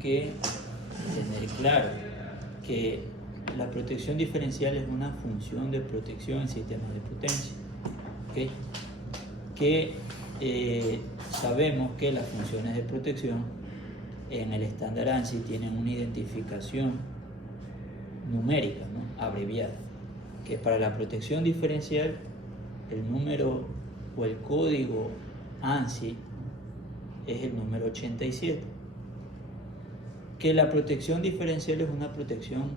que tener claro que la protección diferencial es una función de protección en sistemas de potencia. ¿Okay? Que sabemos que las funciones de protección en el estándar ANSI tienen una identificación numérica, ¿no? Abreviada, que para la protección diferencial el número o el código ANSI es el número 87. Que la protección diferencial es una protección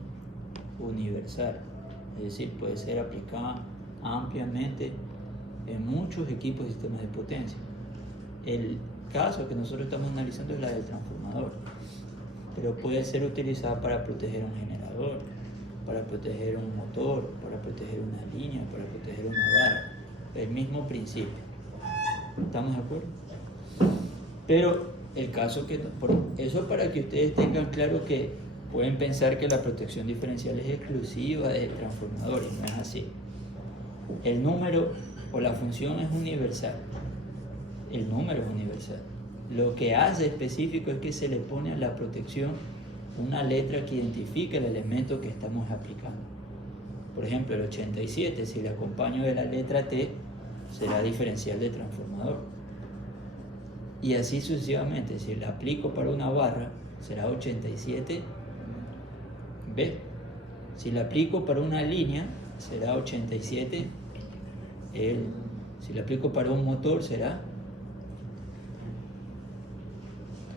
universal, es decir, puede ser aplicada ampliamente en muchos equipos y sistemas de potencia. El caso que nosotros estamos analizando es la del transformador, pero puede ser utilizada para proteger un generador, para proteger un motor, para proteger una línea, para proteger una barra. El mismo principio. ¿Estamos de acuerdo? Pero el caso que... Eso para que ustedes tengan claro que pueden pensar que la protección diferencial es exclusiva del transformador, y no es así. El número o la función es universal. El número es universal. Lo que hace específico es que se le pone a la protección una letra que identifique el elemento que estamos aplicando. Por ejemplo, el 87, si le acompaño de la letra T, será diferencial de transformador. Y así sucesivamente, si la aplico para una barra, será 87B. Si la aplico para una línea, será 87L. Si la aplico para un motor, será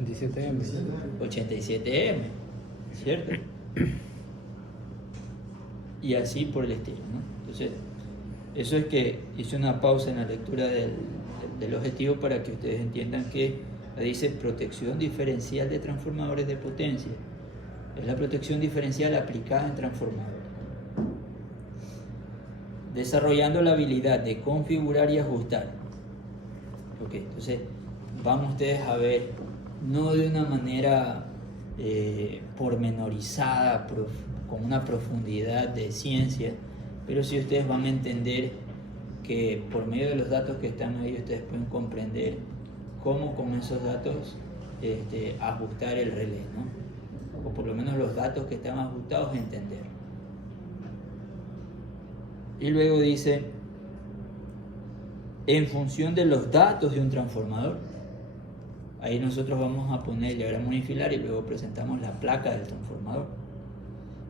87M, ¿cierto? Y así por el estilo, ¿no? Entonces, eso es que hice una pausa en la lectura del objetivo para que ustedes entiendan que dice protección diferencial de transformadores de potencia. Es la protección diferencial aplicada en transformadores. Desarrollando la habilidad de configurar y ajustar. Ok, entonces vamos ustedes a ver, no de una manera pormenorizada, con una profundidad de ciencia, pero sí ustedes van a entender que por medio de los datos que están ahí, ustedes pueden comprender cómo con esos datos ajustar el relé, ¿no? O por lo menos los datos que están ajustados, entender. Y luego dice, en función de los datos de un transformador, ahí nosotros vamos a poner el diagrama unifilar y luego presentamos la placa del transformador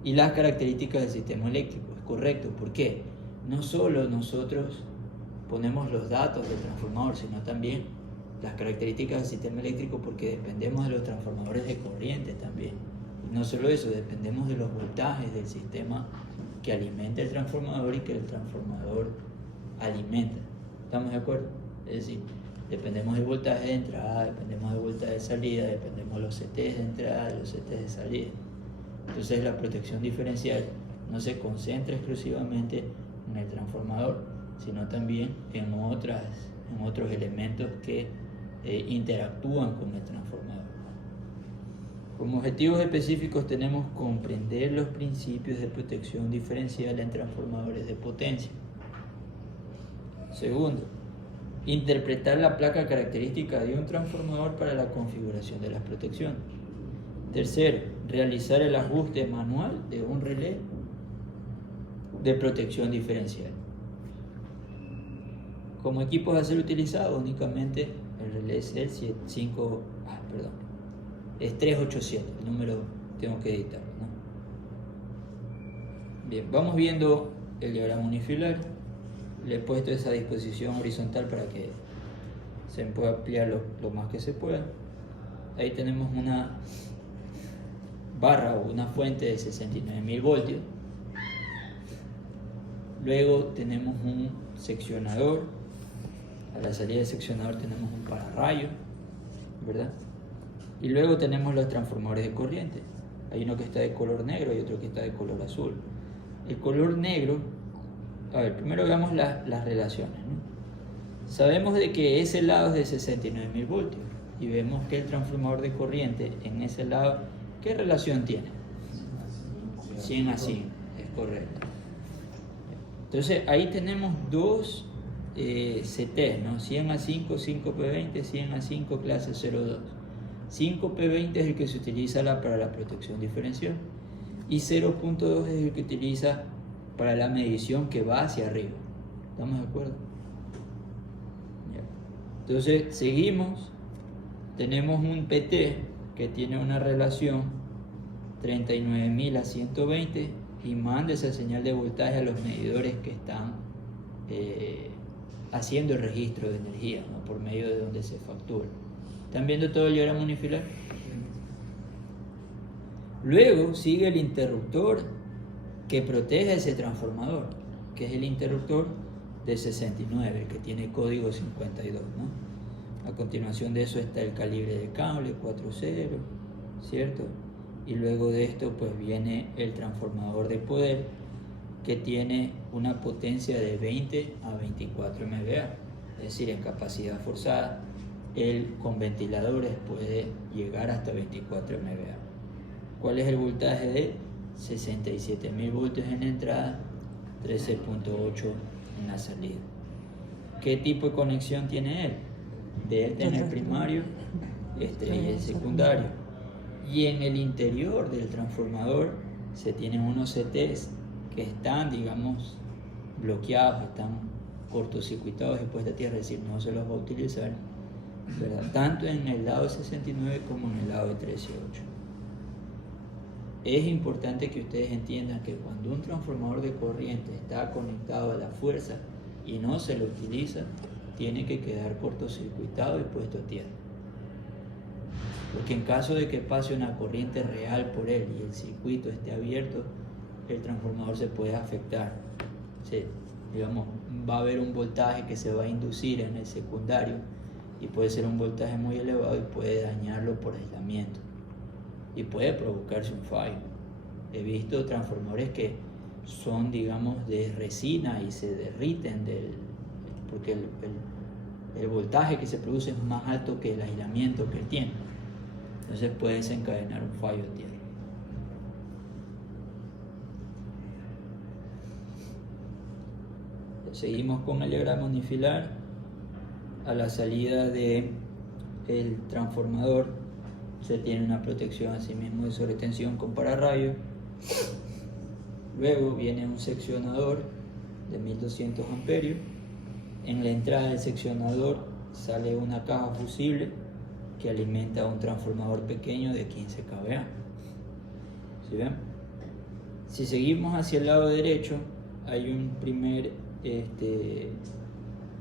y las características del sistema eléctrico. Es correcto, ¿por qué? No solo nosotros ponemos los datos del transformador, sino también las características del sistema eléctrico, porque dependemos de los transformadores de corriente también. Y no solo eso, dependemos de los voltajes del sistema que alimenta el transformador y que el transformador alimenta. ¿Estamos de acuerdo? Es decir, dependemos del voltaje de entrada, dependemos del voltaje de salida, dependemos de los CTs de entrada, de los CTs de salida. Entonces la protección diferencial no se concentra exclusivamente en el transformador, sino también en otros elementos que interactúan con el transformador. Como objetivos específicos tenemos comprender los principios de protección diferencial en transformadores de potencia. Segundo, interpretar la placa característica de un transformador para la configuración de la protección. Tercero, realizar el ajuste manual de un relé de protección diferencial. Como equipos a ser utilizados, únicamente el relé es el 387, el número tengo que editarlo, ¿no? Bien, vamos viendo el diagrama unifilar. Le he puesto esa disposición horizontal para que se pueda ampliar lo más que se pueda. Ahí tenemos una barra o una fuente de 69.000 voltios. Luego tenemos un seccionador. A la salida del seccionador tenemos un pararrayo, ¿verdad? Y luego tenemos los transformadores de corriente. Hay uno que está de color negro y otro que está de color azul. El color negro, a ver, primero veamos las relaciones, ¿no? Sabemos de que ese lado es de 69.000 voltios y vemos que el transformador de corriente en ese lado, ¿qué relación tiene? 100 a 100, es correcto. Entonces ahí tenemos dos CT, ¿no? 100 a 5, 5P20, 100 a 5, clase 02. 5P20 es el que se utiliza para la protección diferencial y 0.2 es el que utiliza para la medición que va hacia arriba. ¿Estamos de acuerdo? Ya. Entonces seguimos, tenemos un PT que tiene una relación 39.000 a 120 y manda esa señal de voltaje a los medidores que están haciendo el registro de energía, ¿no? Por medio de donde se factura. ¿Están viendo todo el diagrama unifilar? Luego sigue el interruptor que protege ese transformador, que es el interruptor de 69, que tiene código 52, ¿no? A continuación de eso está el calibre de cable 4.0, ¿cierto? Y luego de esto pues viene el transformador de poder, que tiene una potencia de 20 a 24 MVA, es decir, en capacidad forzada, él con ventiladores puede llegar hasta 24 MVA. ¿Cuál es el voltaje de él? 67.000 voltios en la entrada, 13.8 en la salida. ¿Qué tipo de conexión tiene él? Delta en el primario, estrella en el secundario. Y en el interior del transformador se tienen unos CTs que están, digamos, bloqueados, están cortocircuitados y puestos a tierra, es decir, no se los va a utilizar, ¿verdad? Tanto en el lado 69 como en el lado de 13.8. Es importante que ustedes entiendan que cuando un transformador de corriente está conectado a la fuerza y no se lo utiliza, tiene que quedar cortocircuitado y puesto a tierra. Porque en caso de que pase una corriente real por él y el circuito esté abierto, el transformador se puede afectar. Digamos, va a haber un voltaje que se va a inducir en el secundario y puede ser un voltaje muy elevado y puede dañarlo por aislamiento y puede provocarse un fallo. He visto transformadores que son, digamos, de resina y se derriten porque el voltaje que se produce es más alto que el aislamiento que él tiene. Entonces puede desencadenar un fallo a tierra. Seguimos con el diagrama unifilar. A la salida del transformador se tiene una protección asimismo de sobretensión con pararrayos. Luego viene un seccionador de 1200 amperios. En la entrada del seccionador sale una caja fusible que alimenta un transformador pequeño de 15 kVA. ¿Sí ven? Si seguimos hacia el lado derecho, hay un primer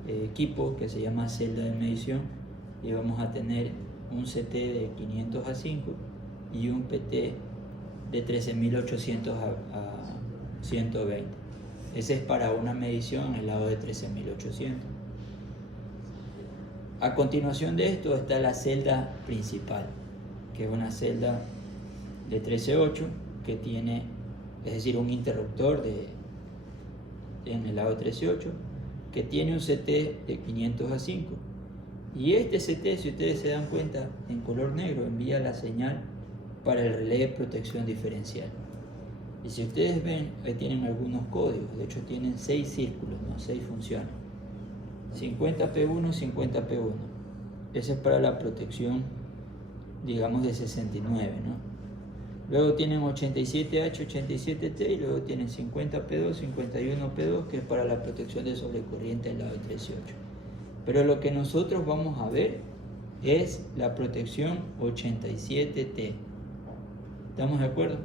equipo que se llama celda de medición y vamos a tener un CT de 500 a 5 y un PT de 13.800 a 120. Ese es para una medición en el lado de 13.800. A continuación de esto está la celda principal, que es una celda de 13.8 que tiene, es decir, un interruptor en el lado de 13.8 que tiene un CT de 500 a 5. Y este CT, si ustedes se dan cuenta, en color negro envía la señal para el relé de protección diferencial. Y si ustedes ven, ahí tienen algunos códigos, de hecho tienen 6 círculos, ¿no? 6 funciones. 50P1, 50P1. Ese es para la protección, digamos, de 69, ¿no? Luego tienen 87H, 87T y luego tienen 50P2, 51P2, que es para la protección de sobrecorriente del lado de 13.8. Pero lo que nosotros vamos a ver es la protección 87T. ¿Estamos de acuerdo?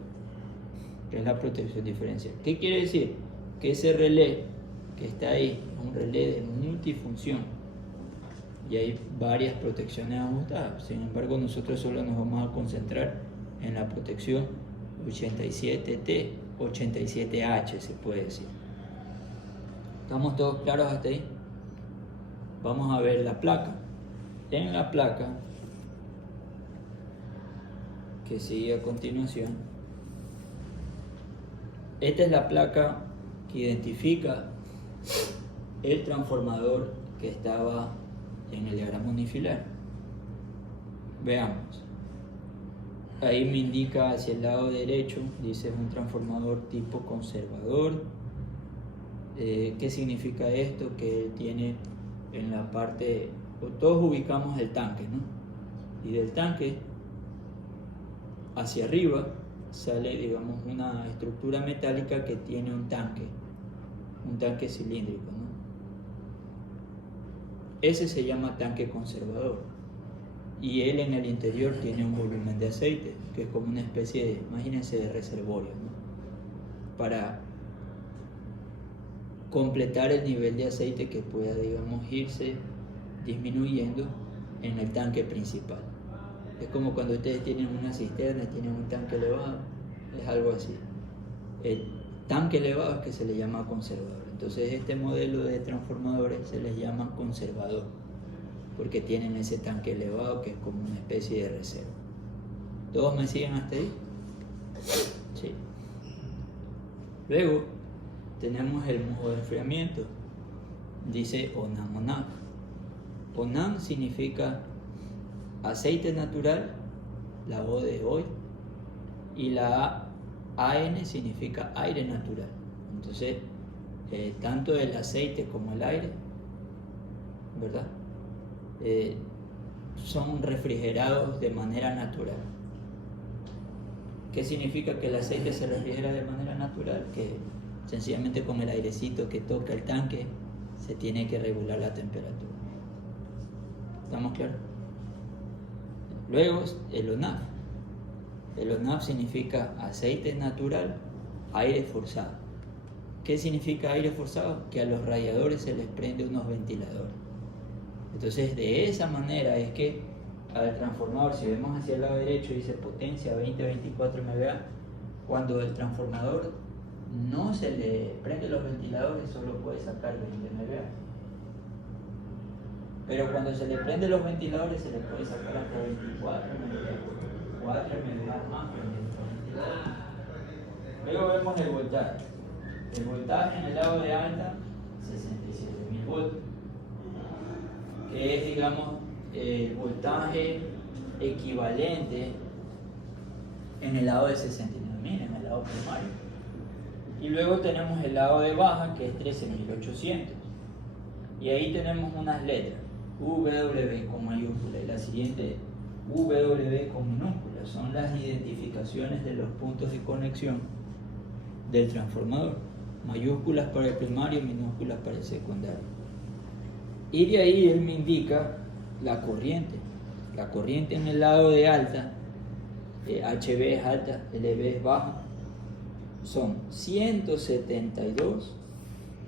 Que es la protección diferencial. ¿Qué quiere decir? Que ese relé que está ahí es un relé de multifunción y hay varias protecciones ajustadas. Sin embargo, nosotros solo nos vamos a concentrar en la protección 87T, 87H se puede decir. ¿Estamos todos claros hasta ahí? Vamos a ver la placa. En la placa que sigue a continuación, esta es la placa que identifica el transformador que estaba en el diagrama unifilar. Veamos. Ahí me indica hacia el lado derecho, dice es un transformador tipo conservador. ¿Qué significa esto? Que tiene en la parte, todos ubicamos el tanque, ¿no? Y del tanque hacia arriba sale, digamos, una estructura metálica que tiene un tanque cilíndrico, ¿no? Ese se llama tanque conservador, y él en el interior tiene un volumen de aceite, que es como una especie de, imagínense, de reservorio, ¿no? Para completar el nivel de aceite que pueda, digamos, irse disminuyendo en el tanque principal. Es como cuando ustedes tienen una cisterna y tienen un tanque elevado, es algo así. El tanque elevado es que se le llama conservador. Entonces este modelo de transformadores se les llama conservador, porque tienen ese tanque elevado que es como una especie de reserva. ¿Todos me siguen hasta ahí? Sí. Luego tenemos el modo de enfriamiento. Dice ONAM. ONAM significa aceite natural, la O de hoy, y la AN significa aire natural. Entonces, tanto el aceite como el aire, ¿verdad? Son refrigerados de manera natural. ¿Qué significa que el aceite se refrigera de manera natural? Que sencillamente con el airecito que toca el tanque se tiene que regular la temperatura. ¿Estamos claros? Luego el ONAF. El ONAF significa aceite natural, aire forzado. ¿Qué significa aire forzado? Que a los radiadores se les prende unos ventiladores. Entonces, de esa manera es que al transformador, si vemos hacia el lado derecho, dice potencia 20-24 MVA. Cuando el transformador no se le prende los ventiladores, solo puede sacar 20 MVA. Pero cuando se le prende los ventiladores, se le puede sacar hasta 24 MVA. 4 MVA más que el ventilador. Luego vemos el voltaje. El voltaje en el lado de alta, 67.000 voltios, que es, digamos, el voltaje equivalente en el lado de 69.000, en el lado primario. Y luego tenemos el lado de baja, que es 13.800. Y ahí tenemos unas letras, W con mayúscula y la siguiente W con minúscula. Son las identificaciones de los puntos de conexión del transformador. Mayúsculas para el primario, minúsculas para el secundario. Y de ahí él me indica la corriente. La corriente en el lado de alta, HV es alta, LV es baja, son 172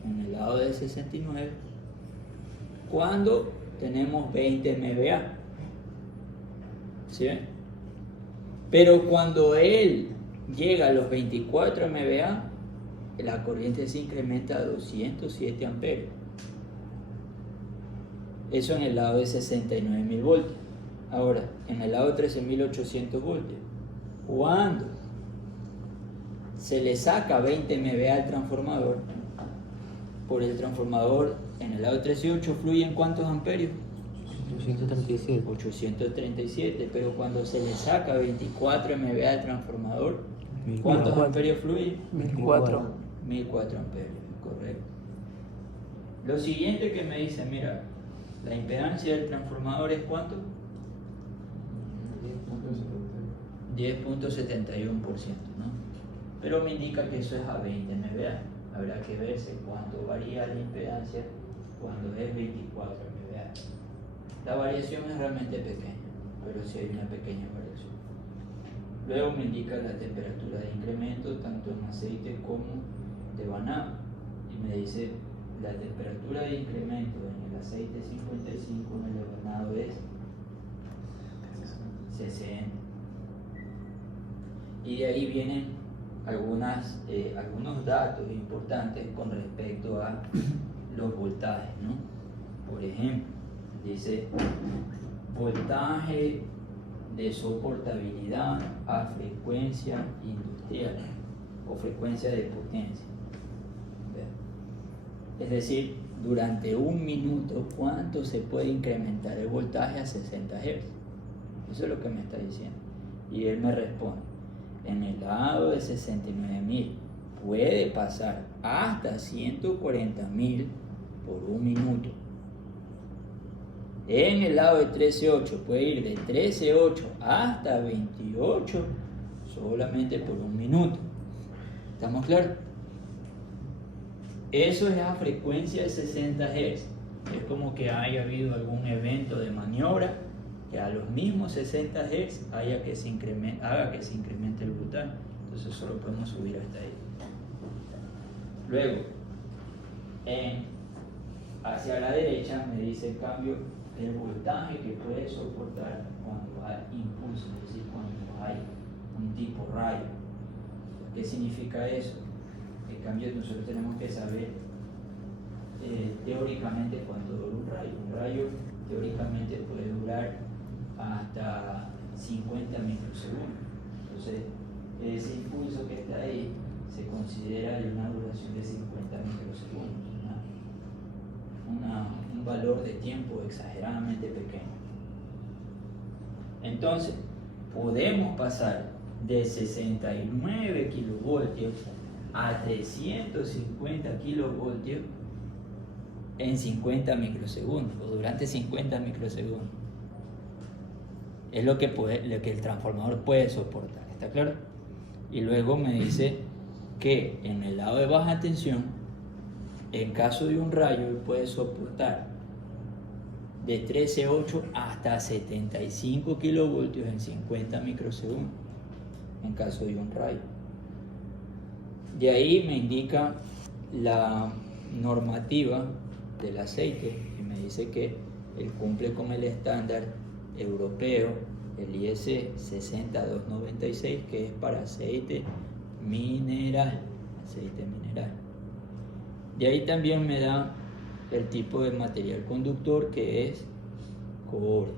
en el lado de 69 cuando tenemos 20 MVA. ¿Sí ven? Pero cuando él llega a los 24 MVA, la corriente se incrementa a 207 amperios. Eso en el lado de 69.000 voltios. Ahora, en el lado de 13.800 voltios, cuando se le saca 20 MVA al transformador, por el transformador en el lado de 13.8 fluyen ¿cuántos amperios? 837. 837, pero cuando se le saca 24 MVA al transformador, ¿cuántos amperios fluyen? 1004. 1004 amperios, correcto. Lo siguiente que me dice, mira, la impedancia del transformador es ¿cuánto? 10.71%, ¿no? Pero me indica que eso es a 20 MVA. Habrá que verse cuánto varía la impedancia cuando es 24 MVA. La variación es realmente pequeña, pero sí hay una pequeña variación. Luego me indica la temperatura de incremento, tanto en aceite como de vanado. Y me dice la temperatura de incremento en el aceite 55, en el vanado es 60. Y de ahí vienen algunos datos importantes con respecto a los voltajes, ¿no? Por ejemplo, dice voltaje de soportabilidad a frecuencia industrial o frecuencia de potencia. Es decir, durante un minuto, ¿cuánto se puede incrementar el voltaje a 60 Hz? Eso es lo que me está diciendo. Y él me responde, en el lado de 69.000 puede pasar hasta 140.000 por un minuto. En el lado de 13.8 puede ir de 13.8 hasta 28 solamente por 1 minuto. ¿Estamos claros? Eso es a frecuencia de 60 Hz. Es como que haya habido algún evento de maniobra que a los mismos 60 Hz haga que se incremente el voltaje. Entonces solo podemos subir hasta ahí. Luego, hacia la derecha me dice el cambio del voltaje que puede soportar cuando hay impulso, es decir, cuando hay un tipo rayo. ¿Qué significa eso? En cambio, nosotros tenemos que saber teóricamente cuánto dura un rayo. Un rayo teóricamente puede durar hasta 50 microsegundos. Entonces, ese impulso que está ahí se considera de una duración de 50 microsegundos, un valor de tiempo exageradamente pequeño. Entonces, podemos pasar de 69 kilovoltios a 350 kilovoltios en 50 microsegundos o durante 50 microsegundos. Es lo que el transformador puede soportar, ¿está claro? Y luego me dice que en el lado de baja tensión, en caso de un rayo, él puede soportar de 13.8 hasta 75 kilovoltios en 50 microsegundos, en caso de un rayo. De ahí me indica la normativa del aceite y me dice que él cumple con el estándar europeo, el IEC 60296, que es para aceite mineral. De ahí también me da el tipo de material conductor, que es cobre.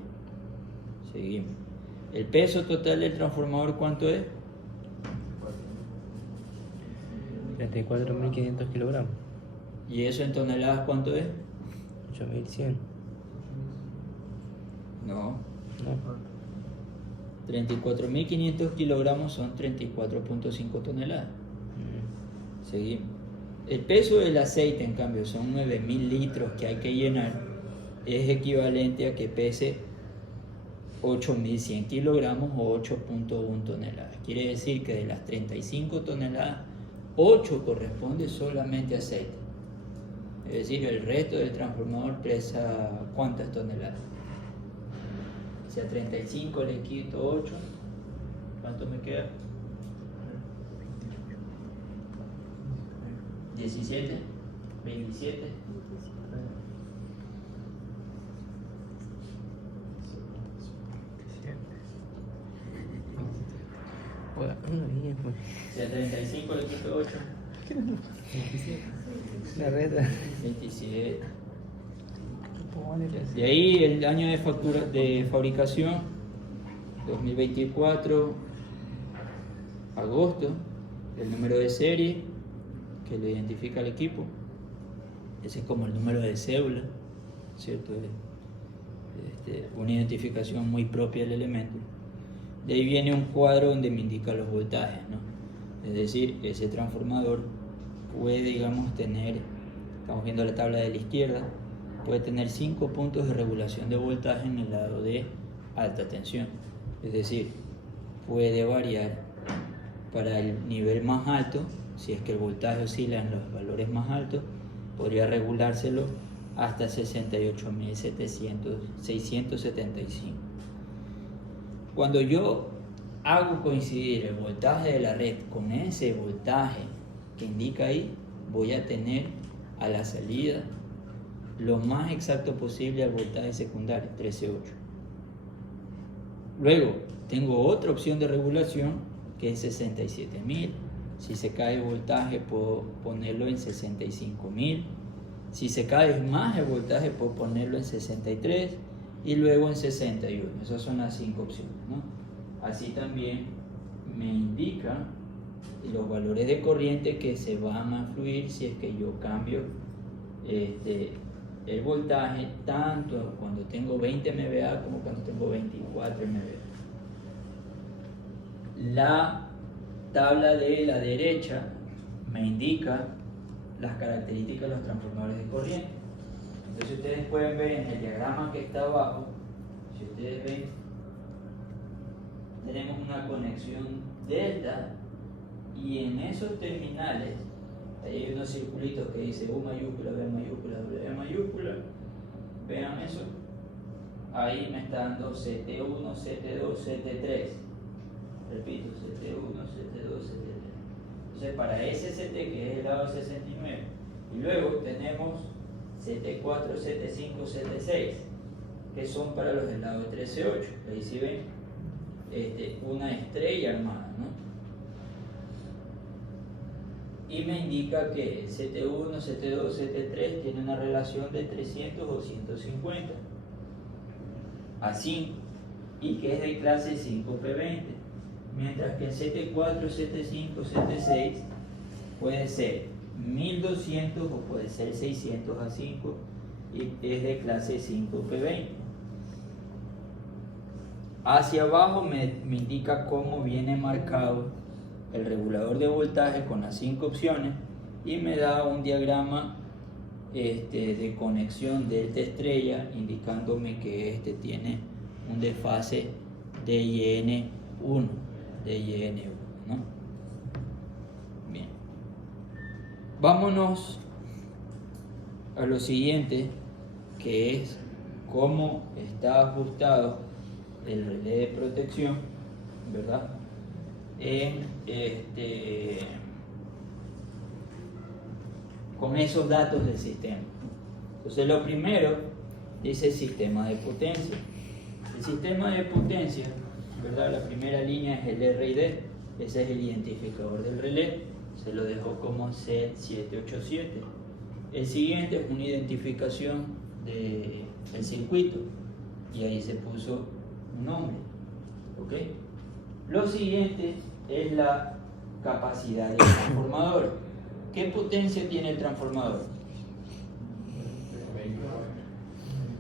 Seguimos. El peso total del transformador, ¿cuánto es? 34.500 kilogramos. ¿Y eso en toneladas cuánto es? 8.100. No. 34.500 kilogramos son 34.5 toneladas. Seguimos. El peso del aceite, en cambio, son 9.000 litros que hay que llenar. Es equivalente a que pese 8.100 kilogramos o 8.1 toneladas. Quiere decir que de las 35 toneladas, 8 corresponde solamente a aceite. Es decir, el resto del transformador pesa ¿cuántas toneladas? Si a 35 le quito 8, ¿cuánto me queda? 17, 27. Si a 35 le quito 8. La reta. 27. De ahí el año de fabricación, 2024, agosto, el número de serie que lo identifica el equipo. Ese es como el número de cédula, ¿cierto? Una identificación muy propia del elemento. De ahí viene un cuadro donde me indica los voltajes, ¿no? Es decir, ese transformador puede, digamos, tener, estamos viendo la tabla de la izquierda, puede tener 5 puntos de regulación de voltaje en el lado de alta tensión. Es decir, puede variar para el nivel más alto, si es que el voltaje oscila en los valores más altos, podría regulárselo hasta 68.675. Cuando yo hago coincidir el voltaje de la red con ese voltaje que indica ahí, voy a tener a la salida lo más exacto posible al voltaje secundario, 13.8. Luego, tengo otra opción de regulación que es 67.000. Si se cae el voltaje, puedo ponerlo en 65.000. Si se cae más el voltaje, puedo ponerlo en 63 y luego en 61. Esas son las 5 opciones, ¿no? Así también me indica los valores de corriente que se van a fluir si es que yo cambio el voltaje tanto cuando tengo 20 MVA como cuando tengo 24 MVA. La tabla de la derecha me indica las características de los transformadores de corriente. Entonces ustedes pueden ver en el diagrama que está abajo, si ustedes ven, tenemos una conexión delta, y en esos terminales ahí hay unos circulitos que dice U mayúscula, B mayúscula, W mayúscula. Vean eso. Ahí me está dando CT1, CT2, CT3. Repito, CT1, CT2, CT3. Entonces para ese CT, que es el lado 69, y luego tenemos CT4, CT5, CT6, que son para los del lado 13,8. Ahí sí ven una estrella armada, ¿no? Y me indica que CT1, CT2, CT3 tiene una relación de 300 o 150 a 5 y que es de clase 5P20, mientras que el CT4, CT5, CT6 puede ser 1200 o puede ser 600 a 5 y es de clase 5P20. Hacia abajo me indica cómo viene marcado el regulador de voltaje con las 5 opciones y me da un diagrama de conexión delta estrella indicándome que tiene un desfase de IN1, ¿no? Bien, vámonos a lo siguiente, que es cómo está ajustado el relé de protección, ¿verdad? Con esos datos del sistema. Entonces lo primero dice sistema de potencia. El sistema de potencia, ¿verdad? La primera línea es el RID, ese es el identificador del relé, se lo dejó como C787. El siguiente es una identificación del circuito y ahí se puso un nombre, ¿ok? Lo siguiente es la capacidad del transformador. ¿Qué potencia tiene el transformador?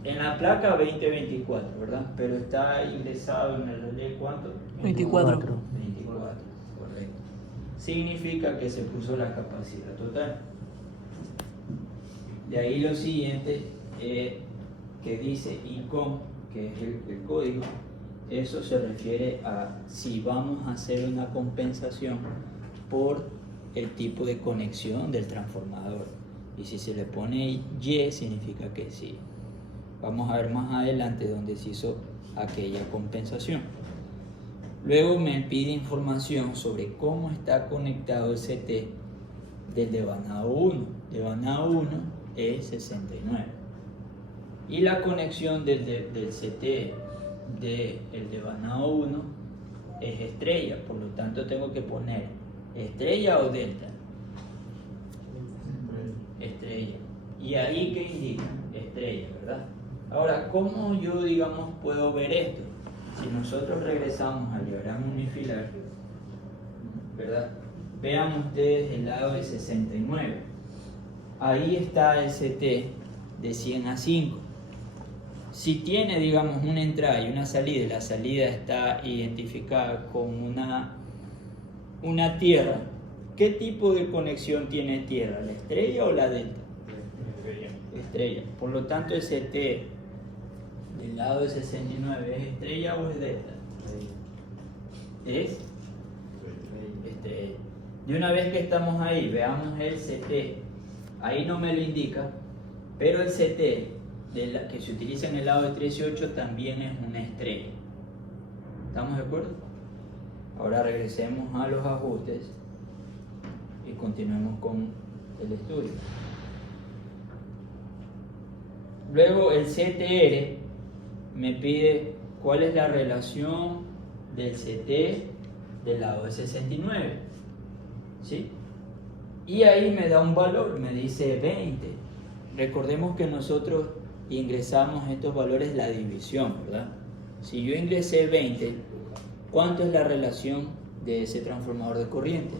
En la placa 2024, ¿verdad? Pero está ingresado en el relé, ¿cuánto? 24. 24, correcto. Significa que se puso la capacidad total. De ahí lo siguiente que dice ICOM, que es el código. Eso se refiere a si vamos a hacer una compensación por el tipo de conexión del transformador. Y si se le pone Y, significa que sí. Vamos a ver más adelante donde se hizo aquella compensación. Luego me pide información sobre cómo está conectado el CT del devanado 1. Devanado 1 es 69. Y la conexión del CT del devanado 1 es estrella, por lo tanto tengo que poner estrella o delta. Estrella. Y ahí que indica estrella, ¿verdad? Ahora, ¿cómo yo, digamos, puedo ver esto? Si nosotros regresamos al diagrama unifilar, ¿verdad? Vean ustedes el lado de 69. Ahí está el CT de 100 a 5. Si tiene, digamos, una entrada y una salida, y la salida está identificada con una tierra, ¿qué tipo de conexión tiene tierra? ¿La estrella o la delta? Estrella. Por lo tanto, el CT del lado de 69 ¿es estrella o es delta? Es estrella. De una vez que estamos ahí, veamos el CT. Ahí no me lo indica, pero el CT que se utiliza en el lado de 13,8 también es una estrella. ¿Estamos de acuerdo? Ahora regresemos a los ajustes y continuemos con el estudio. Luego el CTR me pide cuál es la relación del CT del lado de 69, ¿sí? Y ahí me da un valor, me dice 20. Recordemos que nosotros ingresamos estos valores la división, ¿verdad? Si yo ingresé 20, ¿cuánto es la relación de ese transformador de corriente?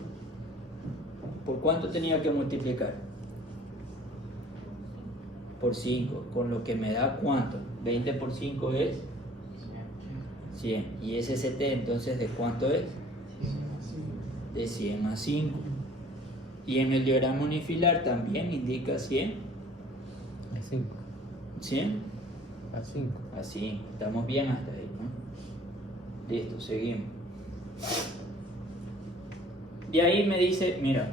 ¿Por cuánto tenía que multiplicar? Por 5, con lo que me da ¿cuánto? 20 por 5 es 100. ¿Y ese CT entonces de cuánto es? De 100 a 5. Y en el diagrama unifilar también indica 100. A 5. 100 A 5. a 5. Estamos bien hasta ahí, ¿no? Listo, seguimos. de ahí me dice, mira,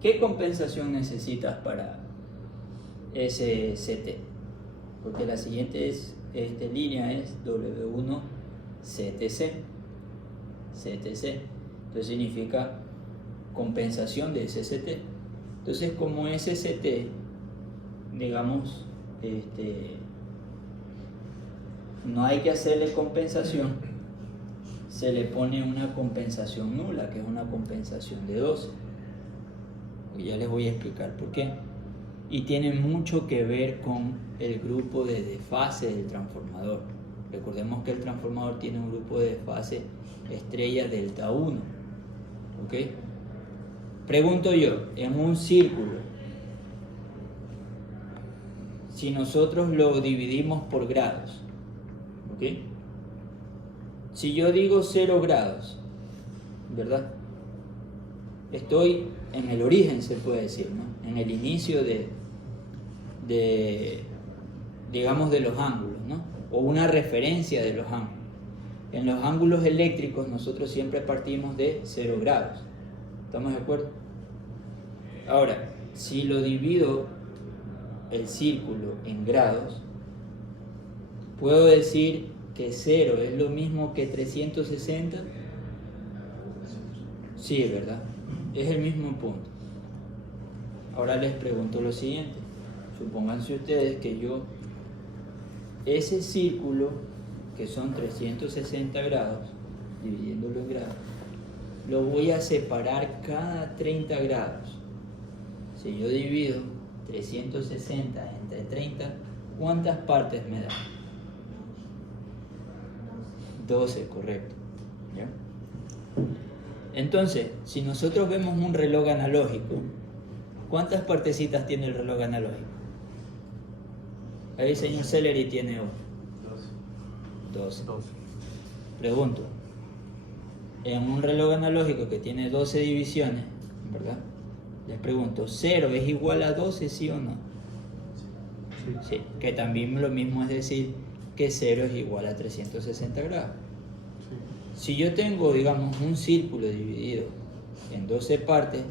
¿qué compensación necesitas para ese CT? Porque la siguiente línea es W1 CTC. Entonces significa compensación de ese CT. Entonces, como ese CT, digamos, no hay que hacerle compensación, se le pone una compensación nula, que es una compensación de 12. Y ya les voy a explicar por qué. Y tiene mucho que ver con el grupo de desfase del transformador. Recordemos que el transformador tiene un grupo de desfase estrella delta 1. ¿Ok? Pregunto yo, en un círculo, si nosotros lo dividimos por grados, ¿ok? Si yo digo 0 grados, ¿verdad? Estoy en el origen, se puede decir, ¿no? En el inicio digamos, de los ángulos, ¿no? O una referencia de los ángulos. En los ángulos eléctricos nosotros siempre partimos de 0 grados. ¿Estamos de acuerdo? Ahora, si lo divido el círculo en grados, puedo decir que 0 es lo mismo que 360. Sí, ¿verdad? Es el mismo punto. Ahora les pregunto lo siguiente. Supónganse ustedes que ese círculo, que son 360 grados, dividiéndolo en grados, lo voy a separar cada 30 grados. Si yo divido 360 entre 30, ¿cuántas partes me da? 12, correcto. ¿Ya? Entonces, si nosotros vemos un reloj analógico, ¿cuántas partecitas tiene el reloj analógico? Ahí el señor Celery tiene 12. Pregunto, en un reloj analógico que tiene 12 divisiones, ¿verdad? Les pregunto, ¿0 es igual a 12, sí o no? Sí, que también lo mismo es decir que 0 es igual a 360 grados. Si yo tengo, digamos, un círculo dividido en 12 partes,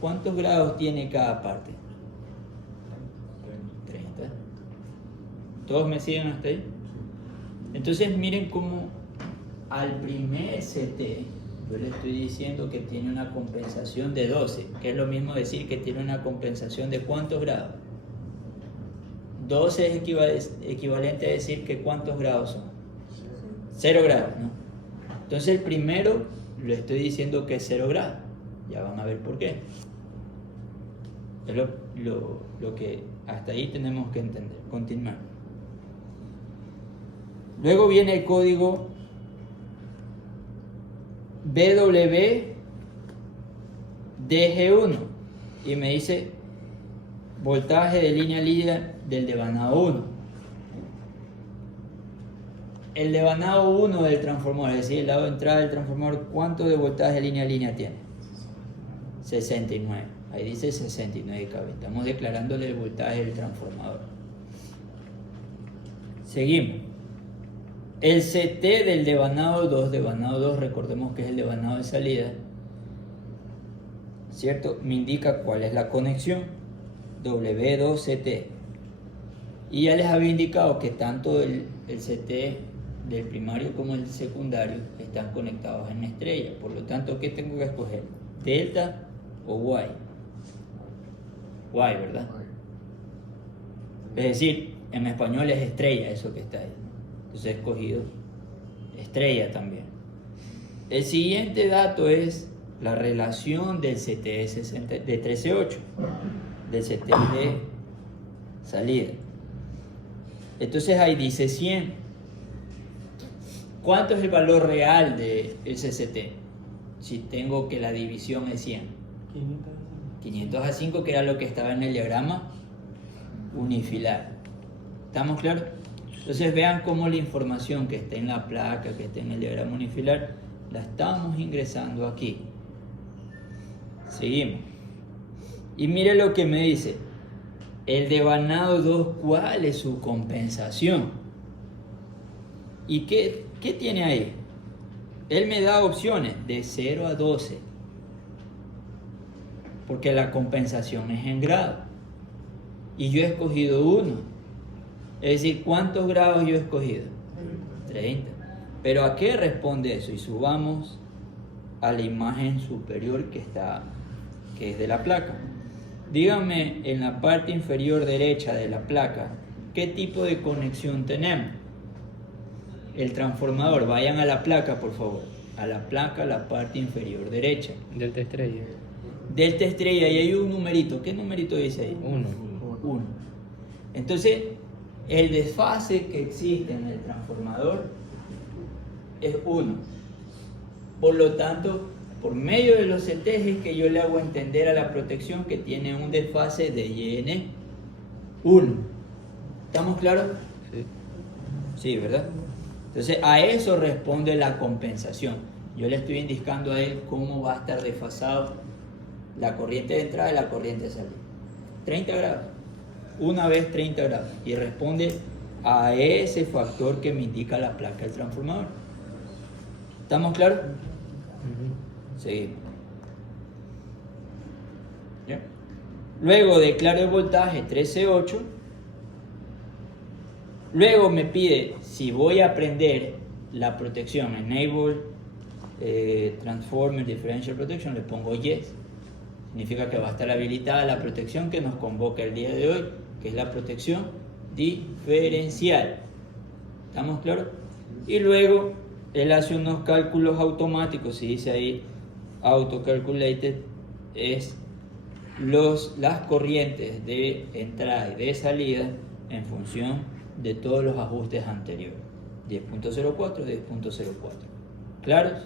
¿cuántos grados tiene cada parte? 30. ¿Todos me siguen hasta ahí? Entonces miren cómo al primer CT yo le estoy diciendo que tiene una compensación de 12, que es lo mismo decir que tiene una compensación de ¿cuántos grados? 12 es equivalente a decir que ¿cuántos grados son? 0 grados, ¿no? Entonces el primero le estoy diciendo que es 0 grados. Ya van a ver por qué. Es lo que hasta ahí tenemos que entender. Continuar. Luego viene el código BWDG1 y me dice voltaje de línea líder del devanado 1. El devanado 1 del transformador, es decir, el lado de entrada del transformador, ¿cuánto de voltaje de línea a línea tiene? 69. Ahí dice 69 kV. Estamos declarándole el voltaje del transformador. Seguimos. El CT del devanado 2, recordemos que es el devanado de salida, ¿cierto? Me indica cuál es la conexión, W2CT. Y ya les había indicado que tanto el CT del primario como el secundario están conectados en estrella. Por lo tanto, ¿qué tengo que escoger? ¿Delta o Y? Y, ¿verdad? Es decir, en español es estrella eso que está ahí. Entonces he escogido estrella también. El siguiente dato es la relación del CT de 13.8, del CT de salida. Entonces ahí dice 100. ¿Cuánto es el valor real de ese CT? Si tengo que la división es 100. 500/5, que era lo que estaba en el diagrama unifilar. ¿Estamos claros? Entonces vean cómo la información que está en la placa, que está en el diagrama unifilar, la estamos ingresando aquí. Seguimos. Y mire lo que me dice. El devanado 2, ¿cuál es su compensación? ¿Y qué tiene ahí? él me da opciones de 0 a 12, porque la compensación es en grado, y yo he escogido 1. Es decir, ¿cuántos grados yo he escogido? 30. ¿Pero a qué responde eso? Y subamos a la imagen superior que es de la placa. Díganme en la parte inferior derecha de la placa, ¿qué tipo de conexión tenemos? El transformador, vayan a la placa por favor, a la placa, la parte inferior derecha. Delta estrella. Delta estrella, y hay un numerito. ¿Qué numerito dice ahí? 1. Entonces, el desfase que existe en el transformador es 1. Por lo tanto, por medio de los ejes que yo le hago entender a la protección que tiene un desfase de YN1. ¿Estamos claros? Sí. Sí, ¿verdad? Entonces, a eso responde la compensación. Yo le estoy indicando a él cómo va a estar desfasado la corriente de entrada y la corriente de salida. 30 grados. Una vez 30 grados. Y responde a ese factor que me indica la placa del transformador. ¿Estamos claros? Seguimos. ¿Ya? Luego declaro el voltaje 13.8. Luego me pide si voy a aprender la protección Enable Transformer Differential Protection. Le pongo Yes. Significa que va a estar habilitada la protección que nos convoca el día de hoy, que es la protección diferencial. ¿Estamos claros? Y luego él hace unos cálculos automáticos. Si dice ahí Auto Calculated, es las corrientes de entrada y de salida en función de todos los ajustes anteriores. 10.04, 10.04. ¿Claros?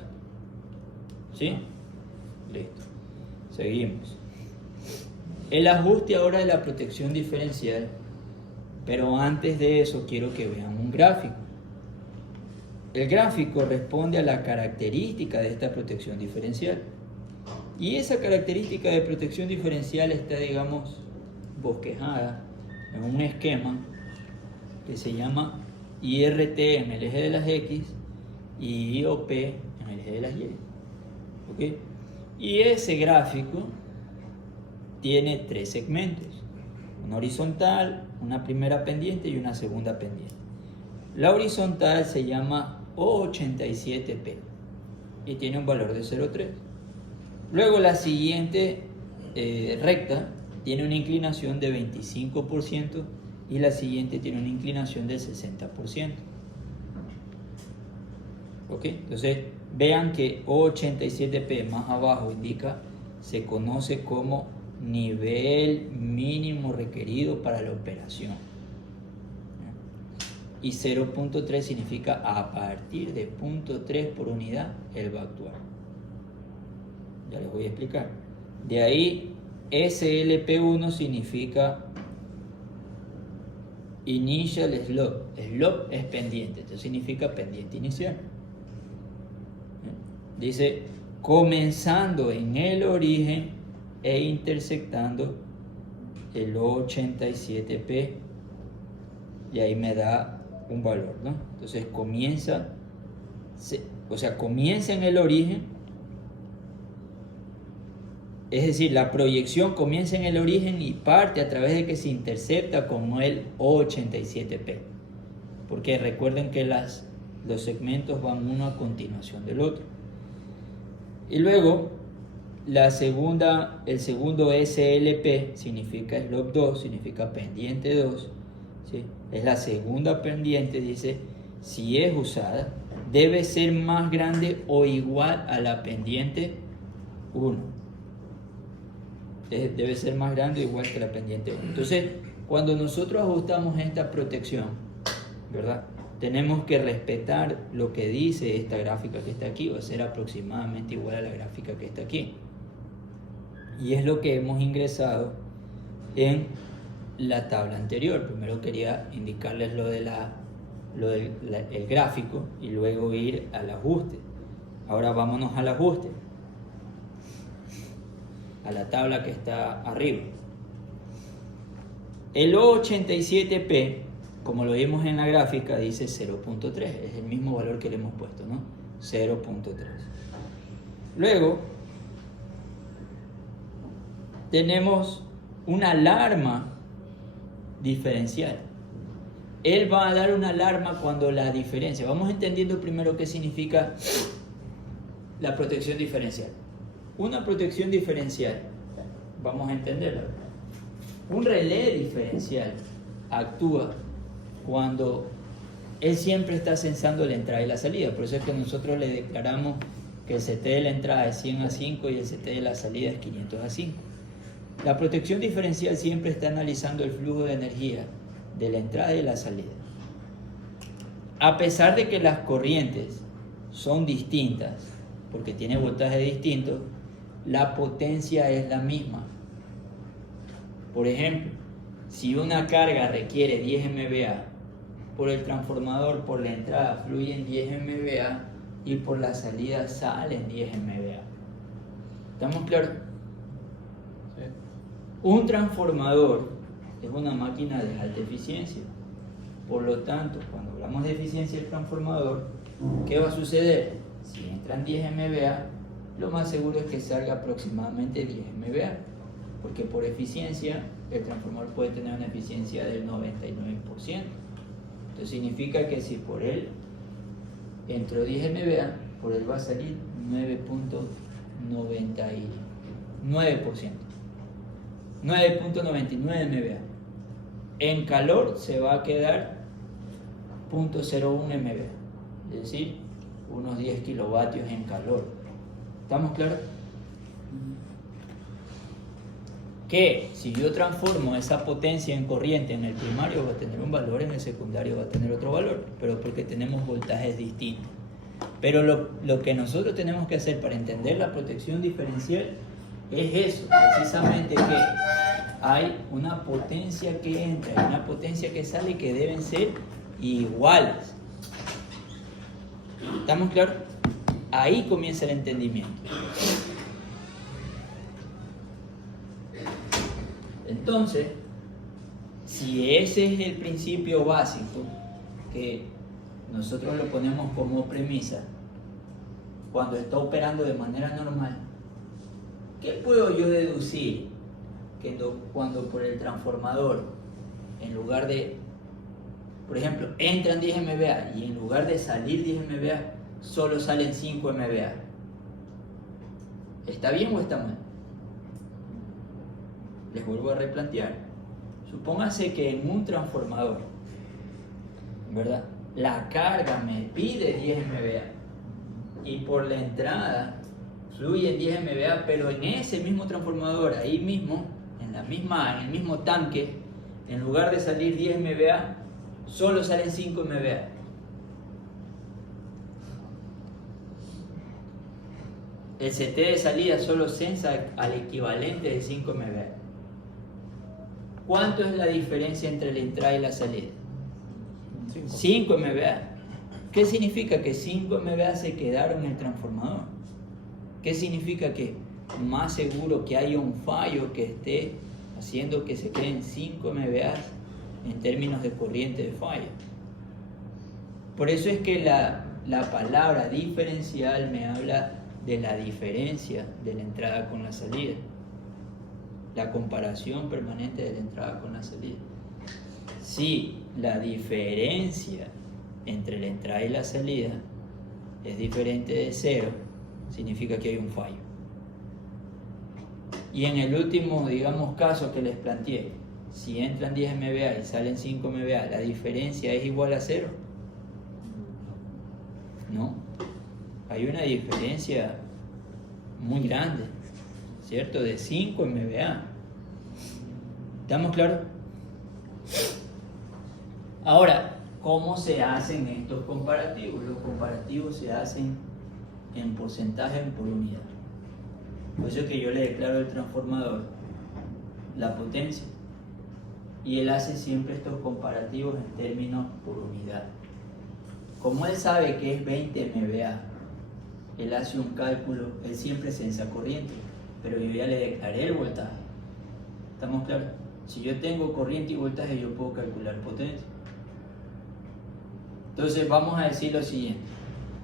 ¿Sí? Listo. Seguimos. El ajuste ahora de la protección diferencial, pero antes de eso quiero que vean un gráfico. El gráfico responde a la característica de esta protección diferencial. Y esa característica de protección diferencial está, digamos, bosquejada en un esquema que se llama IRT en el eje de las X y IOP en el eje de las Y. ¿Ok? Y ese gráfico tiene 3 segmentos, una horizontal, una primera pendiente y una segunda pendiente. La horizontal se llama O87P y tiene un valor de 0,3. Luego la siguiente recta tiene una inclinación de 25% y la siguiente tiene una inclinación del 60%. ¿Ok? Entonces vean que O87P más abajo se conoce como nivel mínimo requerido para la operación. Y 0.3 significa a partir de 0.3 por unidad él va a actuar. Ya les voy a explicar. De ahí SLP1 significa Initial Slope. Slope es pendiente, esto significa pendiente inicial. Dice comenzando en el origen e intersectando el 87P, y ahí me da un valor, ¿no? Entonces comienza en el origen, es decir, la proyección comienza en el origen y parte a través de que se intercepta con el 87P, porque recuerden que los segmentos van uno a continuación del otro. Y luego el segundo SLP significa Slope 2, significa pendiente 2, ¿sí? Es la segunda pendiente, dice, si es usada, debe ser más grande o igual a la pendiente 1. Debe ser más grande o igual que la pendiente 1. Entonces, cuando nosotros ajustamos esta protección, ¿verdad? Tenemos que respetar lo que dice esta gráfica que está aquí, va a ser aproximadamente igual a la gráfica que está aquí. Y es lo que hemos ingresado en la tabla anterior. Primero quería indicarles lo del gráfico y luego ir al ajuste. Ahora vámonos al ajuste, a la tabla que está arriba. El O87P, como lo vimos en la gráfica, dice 0.3, es el mismo valor que le hemos puesto, ¿no? 0.3. Luego tenemos una alarma diferencial. Él va a dar una alarma cuando la diferencia. Vamos entendiendo primero qué significa la protección diferencial. Una protección diferencial, vamos a entenderla. Un relé diferencial actúa cuando él siempre está censando la entrada y la salida. Por eso es que nosotros le declaramos que el CT de la entrada es 100 a 5 y el CT de la salida es 500 a 5. La protección diferencial siempre está analizando el flujo de energía de la entrada y de la salida. A pesar de que las corrientes son distintas, porque tiene voltaje distinto, la potencia es la misma. Por ejemplo, si una carga requiere 10 MVA, por el transformador, por la entrada fluyen 10 MVA y por la salida salen 10 MVA. ¿Estamos claros? Sí. Un transformador es una máquina de alta eficiencia. Por lo tanto, cuando hablamos de eficiencia del transformador, ¿qué va a suceder? Si entran 10 MVA, lo más seguro es que salga aproximadamente 10 MVA, porque por eficiencia el transformador puede tener una eficiencia del 99%. Entonces significa que si por él entró 10 MVA, por él va a salir 9.99%. 9.99 MVA. En calor se va a quedar 0.01 MVA, es decir, unos 10 kilovatios en calor. ¿Estamos claros? Que si yo transformo esa potencia en corriente en el primario va a tener un valor, en el secundario va a tener otro valor, pero porque tenemos voltajes distintos. Pero lo que nosotros tenemos que hacer para entender la protección diferencial es eso, precisamente que hay una potencia que entra y una potencia que sale que deben ser iguales. ¿Estamos claros? Ahí comienza el entendimiento. Entonces, si ese es el principio básico que nosotros lo ponemos como premisa cuando está operando de manera normal, ¿qué puedo yo deducir? Que cuando por el transformador, en lugar de, por ejemplo, entran 10 MVA y en lugar de salir 10 MVA, solo salen 5 MVA. ¿Está bien o está mal? Les vuelvo a replantear. Supóngase que en un transformador, ¿verdad?, la carga me pide 10 MVA y por la entrada fluyen 10 MVA, pero en ese mismo transformador, ahí mismo, en el mismo tanque, en lugar de salir 10 MVA, solo salen 5 MVA. El CT de salida solo censa al equivalente de 5 MVA. ¿Cuánto es la diferencia entre la entrada y la salida? 5 MVA. ¿Qué significa? Que 5 MVA se quedaron en el transformador. ¿Qué significa? Que más seguro que haya un fallo que esté haciendo que se queden 5 MVA en términos de corriente de falla. Por eso es que la palabra diferencial me habla de la diferencia de la entrada con la salida, la comparación permanente de la entrada con la salida. Si la diferencia entre la entrada y la salida es diferente de 0, significa que hay un fallo. Y en el último, digamos, caso que les planteé, si entran 10 MVA y salen 5 MVA, ¿la diferencia es igual a 0? No. Hay una diferencia muy grande, ¿cierto? De 5 MVA. ¿Estamos claros? Ahora, ¿cómo se hacen estos comparativos? Los comparativos se hacen en porcentaje por unidad. Por eso es que yo le declaro al transformador la potencia y él hace siempre estos comparativos en términos por unidad. Como él sabe que es 20 MVA, él hace un cálculo, él siempre censa corriente, pero yo ya le declaré el voltaje. ¿Estamos claros? Si yo tengo corriente y voltaje, yo puedo calcular potencia. Entonces vamos a decir lo siguiente.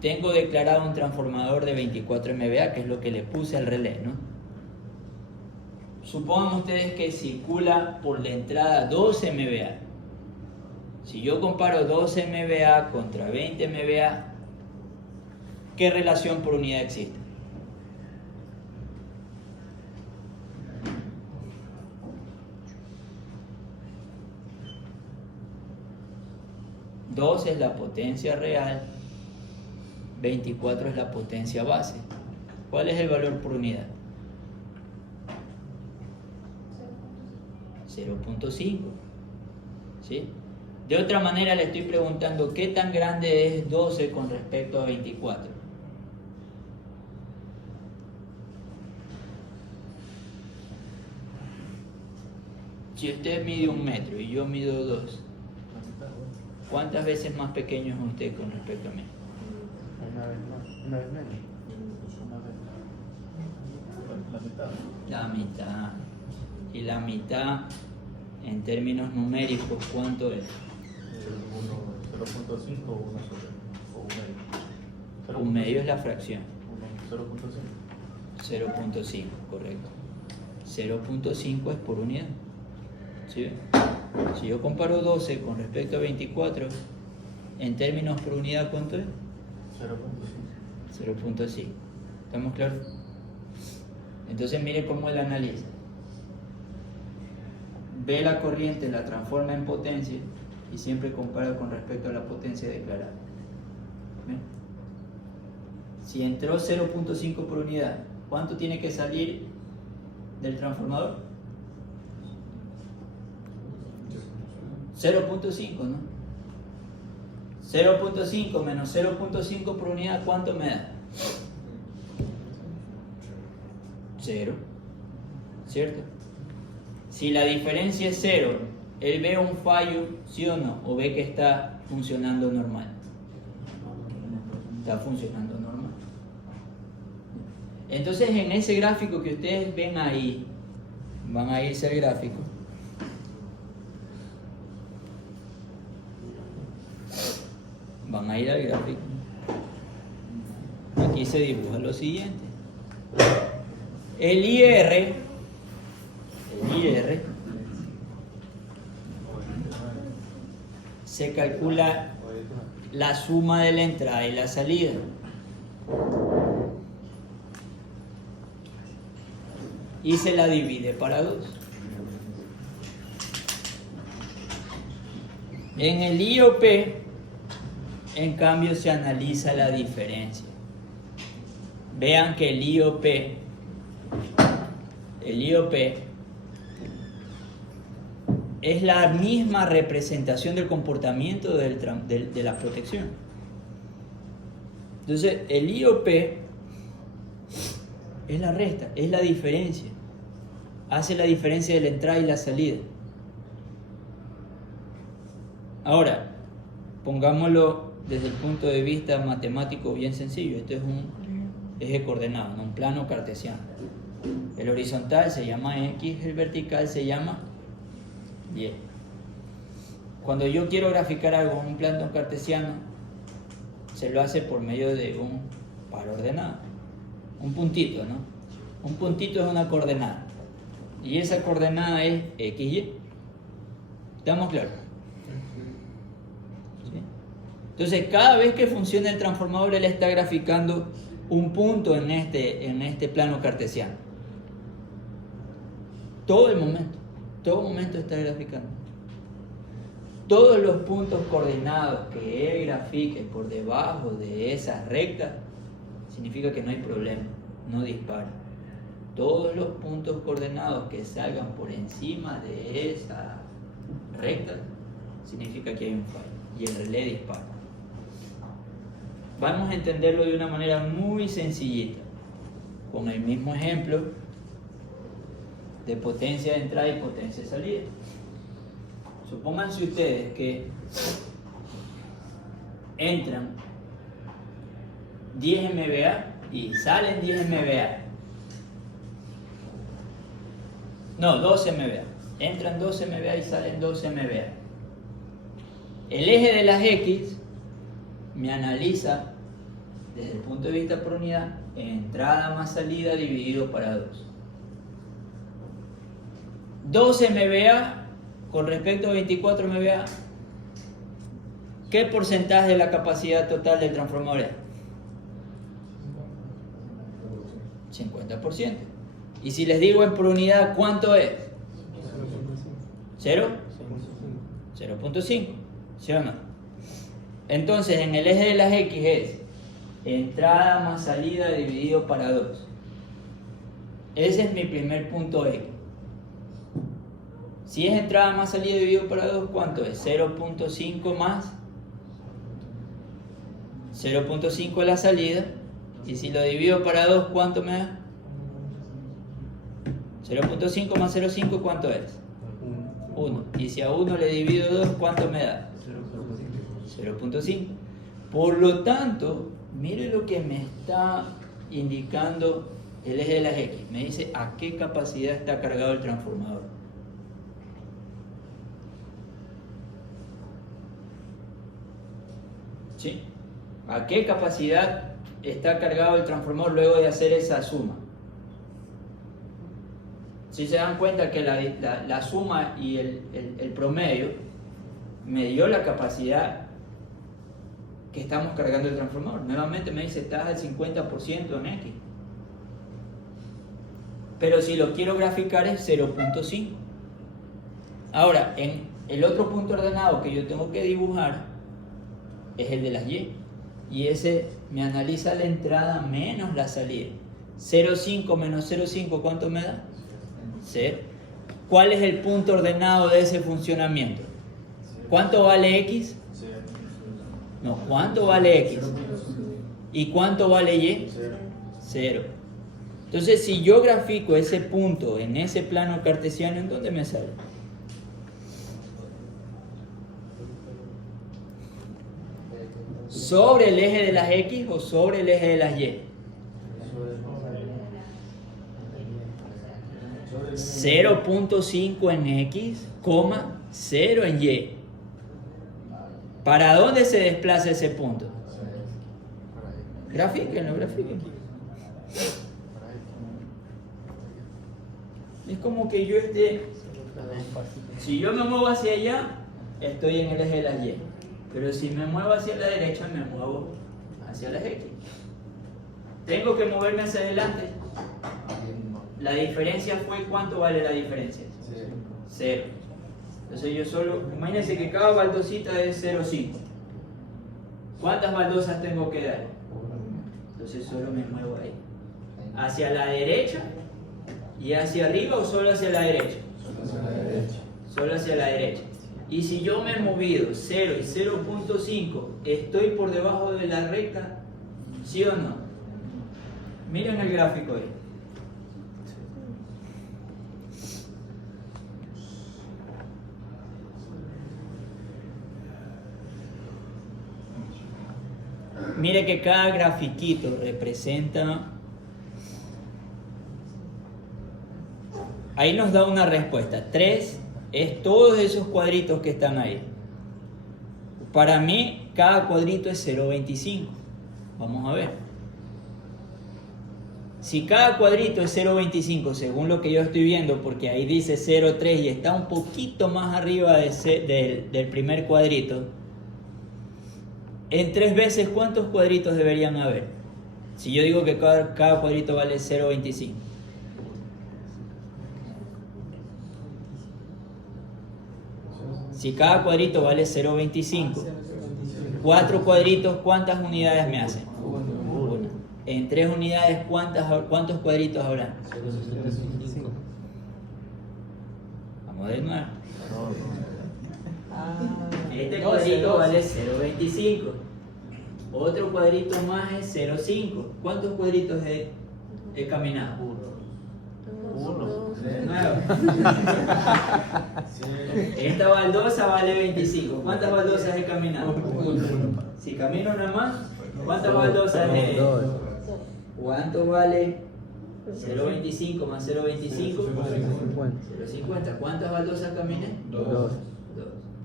tengo declarado un transformador de 24 MVA, que es lo que le puse al relé, ¿no? Supongan ustedes que circula por la entrada 12 MVA. Si yo comparo 12 MVA contra 20 MVA, ¿qué relación por unidad existe? Dos es la potencia real, 24 es la potencia base. ¿Cuál es el valor por unidad? 0.5. ¿Sí? De otra manera le estoy preguntando qué tan grande es 12 con respecto a 24. Si usted mide 1 metro y yo mido 2, ¿cuántas veces más pequeño es usted con respecto a mí? Una vez más, una vez menos. La mitad. La mitad. Y la mitad, en términos numéricos, ¿cuánto es? 0.5 o 1 o 1 medio. 1 medio es la fracción. 0.5. 0.5, correcto. 0.5 es por unidad. ¿Sí? Si yo comparo 12 con respecto a 24, en términos por unidad, ¿cuánto es? 0.5. 0.5. ¿Estamos claros? Entonces mire cómo él analiza. Ve la corriente, la transforma en potencia y siempre compara con respecto a la potencia declarada. ¿Ven? Si entró 0.5 por unidad, ¿cuánto tiene que salir del transformador? 0.5, ¿no? 0.5 menos 0.5 por unidad, ¿cuánto me da? 0, ¿cierto? Si la diferencia es 0, él ve un fallo, ¿sí o no? ¿O ve que está funcionando normal? Está funcionando normal. Entonces en ese gráfico que ustedes ven ahí, van a irse al gráfico. Van a ir al gráfico. Aquí se dibuja lo siguiente. El IR se calcula la suma de la entrada y la salida. Y se la divide para 2. En el IOP, en cambio, se analiza la diferencia. Vean que el IOP es la misma representación del comportamiento de la protección. Entonces, el IOP es la resta, es la diferencia. Hace la diferencia de la entrada y la salida. Ahora, pongámoslo desde el punto de vista matemático bien sencillo. Esto es un eje coordenado, ¿no? Un plano cartesiano. El horizontal se llama X, el vertical se llama Y. Cuando yo quiero graficar algo en un plano cartesiano, se lo hace por medio de un par ordenado. Un puntito, ¿no? Un puntito es una coordenada. Y esa coordenada es XY. ¿Estamos claros? ¿Sí? Entonces, cada vez que funciona el transformador, él está graficando un punto en este plano cartesiano. Todo momento está graficando. Todos los puntos coordinados que él grafique por debajo de esas rectas, significa que no hay problema, no dispara. Todos los puntos coordenados que salgan por encima de esa recta, significa que hay un fallo y el relé dispara. Vamos a entenderlo de una manera muy sencillita, con el mismo ejemplo de potencia de entrada y potencia de salida. Supónganse ustedes que entran 10 MVA y salen 10 MVA. No, 12 MVA. Entran 12 MVA y salen 12 MVA. El eje de las X me analiza desde el punto de vista por unidad, entrada más salida dividido para 2. 12 MVA con respecto a 24 MVA. ¿Qué porcentaje de la capacidad total del transformador es? 50%. Y si les digo en por unidad, ¿cuánto es? 0. 0.5. ¿Sí o no? Entonces, en el eje de las X es entrada más salida dividido para 2. Ese es mi primer punto X. Si es entrada más salida dividido para 2, ¿cuánto es? 0.5 más 0.5 la salida. Y si lo divido para 2, ¿cuánto me da? 0.5 más 0.5, ¿cuánto es? 1. Y si a 1 le divido 2, ¿cuánto me da? 0.5. Por lo tanto, mire lo que me está indicando el eje de las X. Me dice a qué capacidad está cargado el transformador. ¿Sí? ¿A qué capacidad está cargado el transformador luego de hacer esa suma? Si se dan cuenta que la suma y el promedio me dio la capacidad que estamos cargando el transformador. Nuevamente me dice estás al 50% en X. Pero si lo quiero graficar es 0.5. Ahora, en el otro punto ordenado que yo tengo que dibujar es el de las Y. Y ese me analiza la entrada menos la salida. 0.5 menos 0.5, ¿cuánto me da? 0. ¿Cuál es el punto ordenado de ese funcionamiento? ¿Cuánto vale X? No, ¿cuánto vale X? ¿Y cuánto vale Y? 0. Entonces, si yo grafico ese punto en ese plano cartesiano, ¿en dónde me sale? ¿Sobre el eje de las X o sobre el eje de las Y? 0.5 en X, 0 en Y. ¿Para dónde se desplaza ese punto? Grafíquenlo. Es como que yo esté... Si yo me muevo hacia allá, estoy en el eje de las Y. Pero si me muevo hacia la derecha, me muevo hacia las X. Tengo que moverme hacia adelante. La diferencia fue, ¿cuánto vale la diferencia? 0. Entonces yo solo, imagínense que cada baldosita es 0,5. ¿Cuántas baldosas tengo que dar? Entonces solo me muevo ahí. ¿Hacia la derecha y hacia arriba o solo hacia la derecha? Solo hacia la derecha. Y si yo me he movido 0 y 0.5, ¿estoy por debajo de la recta? ¿Sí o no? Miren el gráfico ahí. Mire que cada grafiquito representa... Ahí nos da una respuesta. 3 es todos esos cuadritos que están ahí. Para mí, cada cuadrito es 0.25. Vamos a ver. Si cada cuadrito es 0.25, según lo que yo estoy viendo, porque ahí dice 0.3 y está un poquito más arriba del primer cuadrito, en 3 veces, ¿cuántos cuadritos deberían haber? Si yo digo que cada cuadrito vale 0.25. Si cada cuadrito vale 0.25, 4 cuadritos, ¿cuántas unidades me hacen? 1. En 3 unidades, ¿cuántos cuadritos habrán? 0.25. Vamos de nuevo. Este cuadrito vale 0.25. Otro cuadrito más es 0.5. ¿Cuántos cuadritos he caminado? 1. De nuevo. Esta baldosa vale 25. ¿Cuántas baldosas he caminado? 1. Si camino nada más, ¿cuántas baldosas he? ¿Cuánto vale 0.25 más 0.25? 0.50. ¿Cuántas baldosas caminé? 2.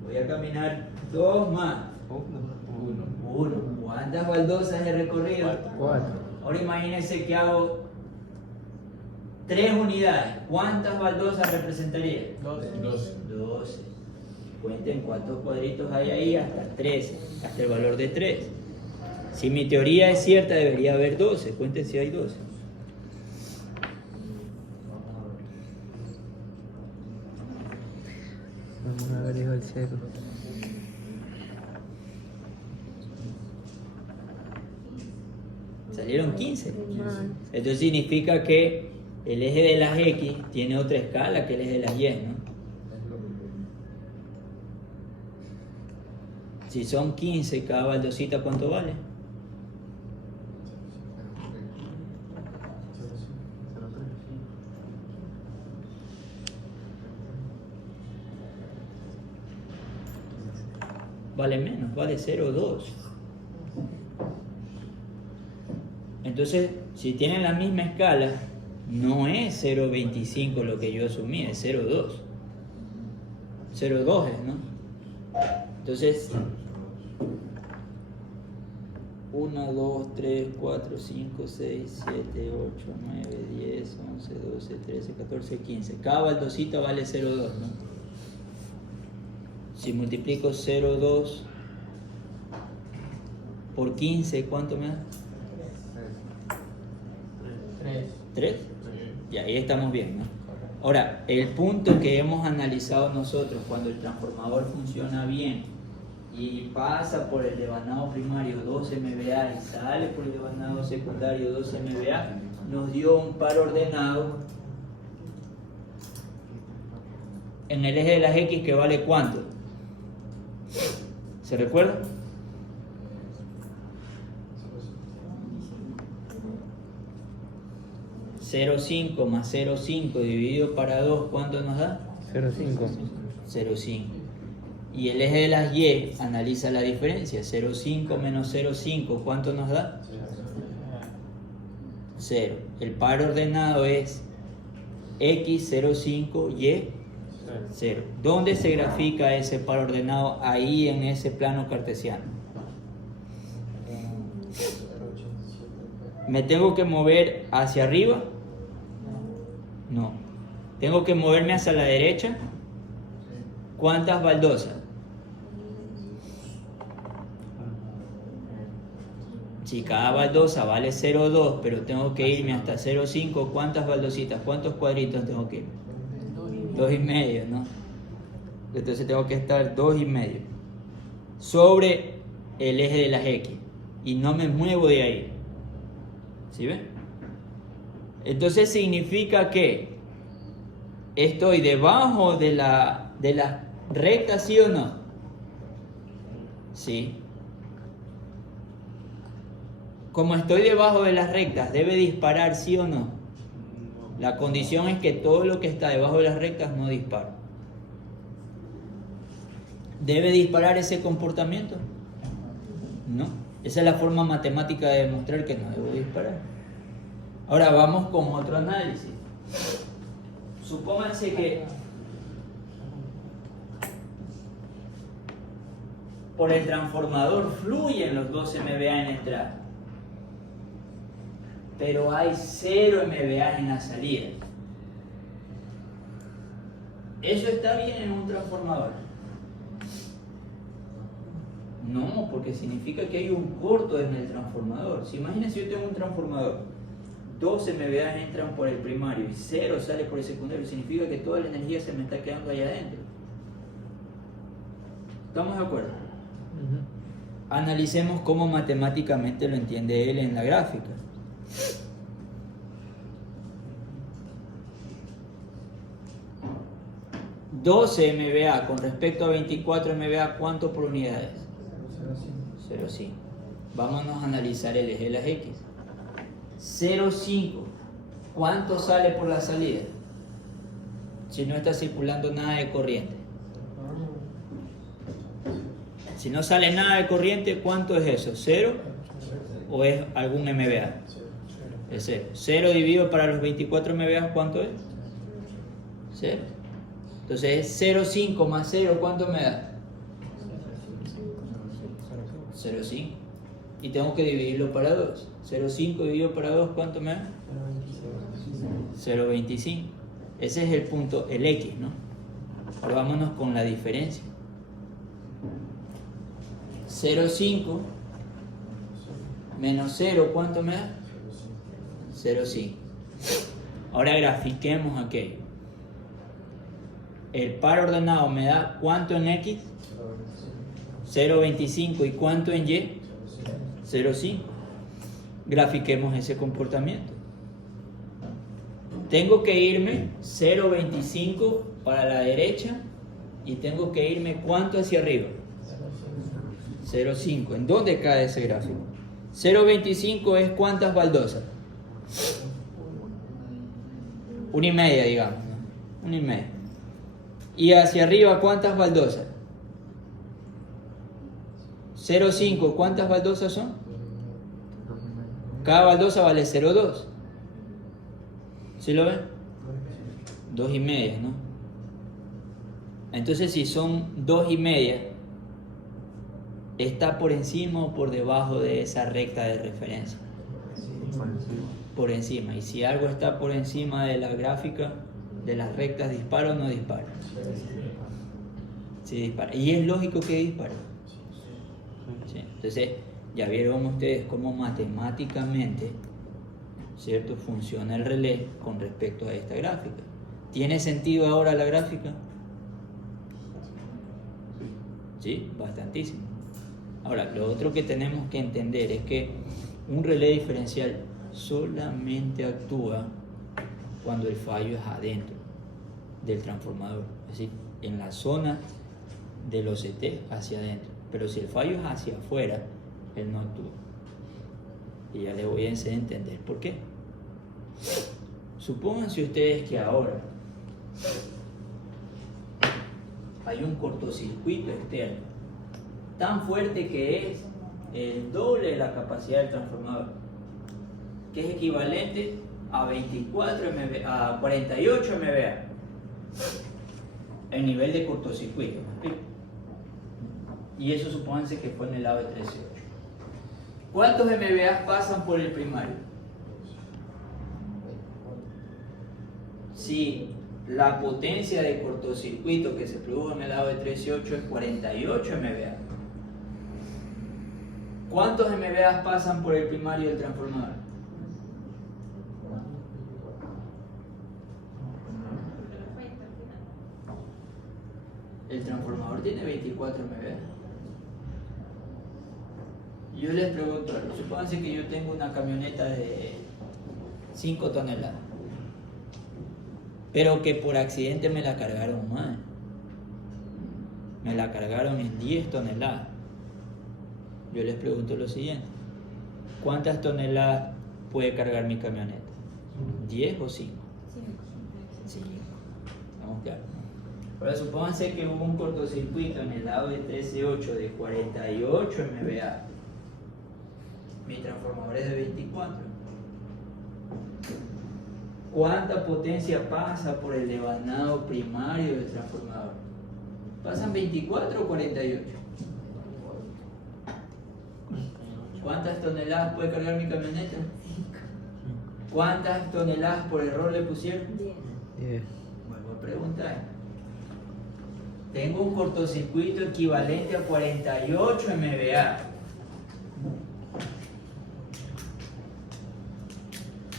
Voy a caminar 2 más. 1. ¿Cuántas baldosas he recorrido? 4. Ahora imagínense que hago 3 unidades. ¿Cuántas baldosas representaría? 12. 12. Cuenten cuántos cuadritos hay ahí hasta 13, hasta el valor de 3. Si mi teoría es cierta, debería haber 12. Cuenten si hay 12. Vamos a ver, hijo el 0. Salieron 15. Esto significa que el eje de las X tiene otra escala que el eje de las Y, ¿no? Si son 15, cada baldosita, ¿cuánto vale? Vale menos, vale 0,2. Entonces, si tienen la misma escala, no es 0,25 lo que yo asumí, es 0,2. 0,2 es, ¿no? Entonces, 1, 2, 3, 4, 5, 6, 7, 8, 9, 10, 11, 12, 13, 14, 15. Cada baldosita vale 0,2, ¿no? Si multiplico 0,2 por 15, ¿cuánto me da? 3. Y ahí estamos bien, ¿no? Ahora, el punto que hemos analizado nosotros cuando el transformador funciona bien y pasa por el devanado primario 12 MVA y sale por el devanado secundario 12 MVA, nos dio un par ordenado en el eje de las X que vale ¿cuánto? ¿Se recuerda? (0,5 más 0,5 dividido para 2, ¿cuánto nos da? 0,5. 0,5. Y el eje de las Y analiza la diferencia. 0,5 menos 0,5, ¿cuánto nos da? 0. El par ordenado es X 0,5, Y 0. ¿Dónde se grafica ese par ordenado? Ahí en ese plano cartesiano. ¿Me tengo que mover hacia arriba? No. ¿Tengo que moverme hacia la derecha? ¿Cuántas baldosas? Si cada baldosa vale 0,2, pero tengo que irme hasta 0,5, ¿cuántas baldositas? ¿Cuántos cuadritos tengo que ir? 2,5, ¿no? Entonces tengo que estar 2,5 sobre el eje de las X y no me muevo de ahí. ¿Sí ven? Entonces significa que estoy debajo de la recta, ¿sí o no? Sí. Como estoy debajo de las rectas, ¿debe disparar, sí o no? La condición es que todo lo que está debajo de las rectas no dispara. ¿Debe disparar ese comportamiento? No. Esa es la forma matemática de demostrar que no debo disparar. Ahora vamos con otro análisis. Supónganse que por el transformador fluyen los 12 MVA en entrada, pero hay 0 MVA en la salida. ¿Eso está bien en un transformador? No, porque significa que hay un corto en el transformador. Si imagínense, yo tengo un transformador, 12 MVA entran por el primario y 0 sale por el secundario, significa que toda la energía se me está quedando allá adentro. ¿Estamos de acuerdo? Analicemos cómo matemáticamente lo entiende él en la gráfica. $12 MVA con respecto a 24 MVA, ¿cuánto por unidades? 0,5. Vámonos a analizar el eje de las X. 0,5. ¿Cuánto sale por la salida? Si no está circulando nada de corriente. Si no sale nada de corriente, ¿cuánto es eso? ¿0? ¿O es algún MVA? Es 0. 0 dividido para los 24 MVA, ¿cuánto es? 0. Entonces es 0,5 más 0, ¿cuánto me da? 0,5. y tengo que dividirlo para 2. 0,5 dividido para 2, ¿cuánto me da? 0,25. Ese es el punto, el X, ¿no? Ahora vámonos con la diferencia. 0,5 menos 0, ¿cuánto me da? 0,5. Ahora grafiquemos aquello. El par ordenado me da ¿cuánto en X? 0,25. ¿Y cuánto en Y? 0,5. Grafiquemos ese comportamiento. Tengo que irme 0,25 para la derecha y tengo que irme ¿cuánto hacia arriba? 0,5. ¿En dónde cae ese gráfico? 0,25 es ¿cuántas baldosas? 1,5, digamos, ¿no? 1,5. Y hacia arriba ¿cuántas baldosas? 0,5. ¿Cuántas baldosas son? Cada baldosa vale 0,2. ¿Sí lo ven? 2,5, ¿no? Entonces, si son 2,5, ¿está por encima o por debajo de esa recta de referencia? Por encima. Y si algo está por encima de la gráfica de las rectas, ¿dispara o no dispara? Sí, dispara. Y es lógico que dispara. Sí. Entonces, ya vieron ustedes cómo matemáticamente, ¿cierto?, funciona el relé con respecto a esta gráfica. ¿Tiene sentido ahora la gráfica? Sí, bastantísimo. Ahora, lo otro que tenemos que entender es que un relé diferencial solamente actúa cuando el fallo es adentro del transformador, es decir, en la zona del OCT hacia adentro. Pero si el fallo es hacia afuera, él no actúa. Y ya les voy a enseñar a entender por qué. Supónganse ustedes que ahora hay un cortocircuito externo tan fuerte que es el doble de la capacidad del transformador, que es equivalente a 48 MVA el nivel de cortocircuito. Y eso supónganse que fue en el lado de 13.8. ¿Cuántos MVA pasan por el primario? Si la potencia de cortocircuito que se produjo en el lado de 13.8 es 48 MVA, ¿cuántos MVA pasan por el primario del transformador? El transformador tiene 24 MVA. Yo les pregunto, supónganse que yo tengo una camioneta de 5 toneladas, pero que por accidente me la cargaron mal. Me la cargaron en 10 toneladas. Yo les pregunto lo siguiente: ¿cuántas toneladas puede cargar mi camioneta? ¿10 o 5? 5. Vamos claro. Ahora supónganse que hubo un cortocircuito en el lado de 13.8 de 48 MVA. Mi transformador es de 24. ¿Cuánta potencia pasa por el devanado primario del transformador? ¿Pasan 24 o 48? ¿Cuántas toneladas puede cargar mi camioneta? ¿Cuántas toneladas por error le pusieron? 10. Vuelvo a preguntar. Tengo un cortocircuito equivalente a 48 MVA.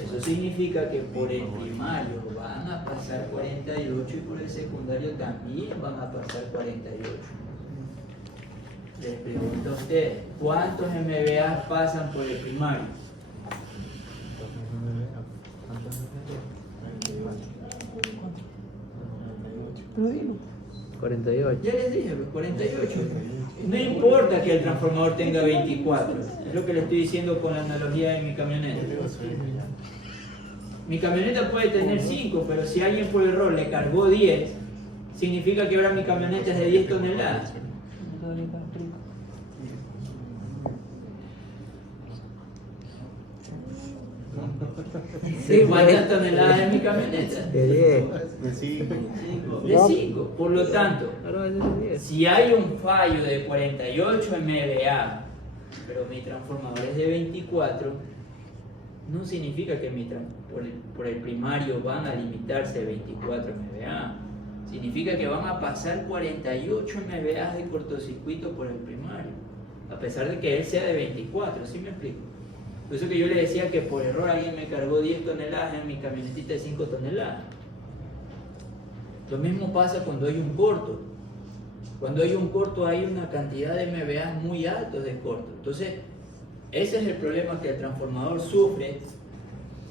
Eso significa que por el primario van a pasar 48 y por el secundario también van a pasar 48. Les pregunto a ustedes, ¿cuántos MVA pasan por el primario? Lo digo. 48. Ya les dije, 48. No importa que el transformador tenga 24. Es lo que le estoy diciendo con la analogía de mi camioneta. Mi camioneta puede tener 5, pero si alguien por error le cargó 10, significa que ahora mi camioneta es de 10 toneladas. ¿Cuántas toneladas es mi camioneta? De 5. De 5. Por lo tanto, 10. si hay un fallo de 48 MVA pero mi transformador es de 24, no significa que por el primario van a limitarse a 24 MVA. Significa que van a pasar 48 MVA de cortocircuito por el primario, a pesar de que él sea de 24, ¿sí me explico? Por eso que yo le decía que por error alguien me cargó 10 toneladas en mi camionetita de 5 toneladas. Lo mismo pasa cuando hay un corto. Cuando hay un corto hay una cantidad de MVA muy altos de corto. Entonces, ese es el problema que el transformador sufre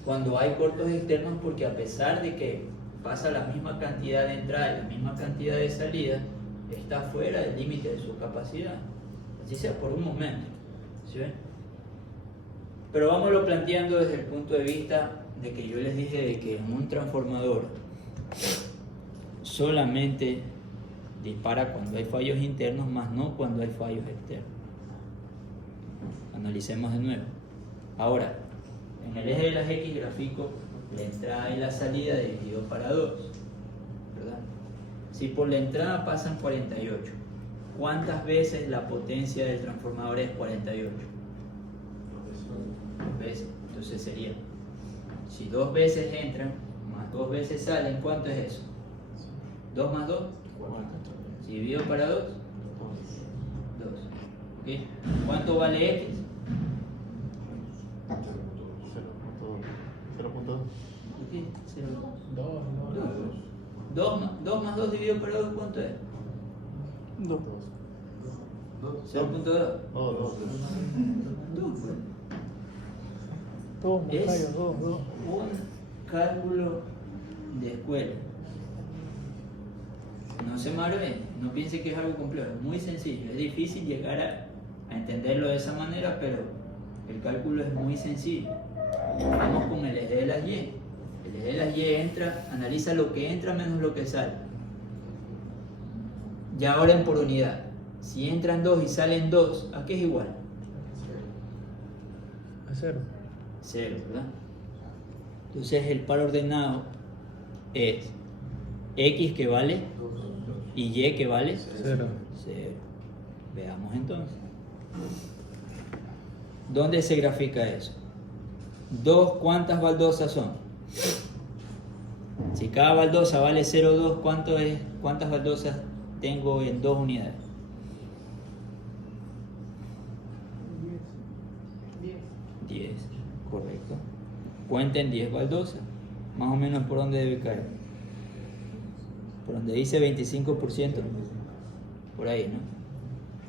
cuando hay cortos externos, porque a pesar de que pasa la misma cantidad de entrada y la misma cantidad de salida, está fuera del límite de su capacidad. Así sea por un momento. ¿Sí ven? Pero vámonos planteando desde el punto de vista de que yo les dije de que en un transformador solamente dispara cuando hay fallos internos, más no cuando hay fallos externos. Analicemos de nuevo. Ahora, en el eje de las X gráfico la entrada y la salida dividido para 2, ¿verdad? Si por la entrada pasan 48, ¿cuántas veces la potencia del transformador es 48? 2 veces. Entonces sería, si 2 veces entran más 2 veces salen, ¿cuánto es eso? 2 más 2, 4. Si dividido para 2, 2. ¿Okay? ¿Cuánto vale X? 0.2. ¿Okay? 2. 2 más 2 dividido para 2, ¿cuánto es? 2. 0.2. 2. 2. Es 2. Un cálculo de escuela. No se mareen, no piense que es algo complejo, es muy sencillo. Es difícil llegar a entenderlo de esa manera, pero el cálculo es muy sencillo. Vamos con el eje de las Y. El eje de las Y entra, analiza lo que entra menos lo que sale. Y ahora en por unidad. Si entran 2 y salen 2, ¿a qué es igual? A 0. 0, ¿verdad? Entonces el par ordenado es X que vale y Y que vale 0. 0. Veamos entonces. ¿Dónde se grafica eso? 2, ¿cuántas baldosas son? Si cada baldosa vale 0,2, ¿cuánto es? ¿Cuántas baldosas tengo en 2 unidades? 10, correcto. Cuenten 10 baldosas. Más o menos por dónde debe caer. Por donde dice 25%. Por ahí, ¿no?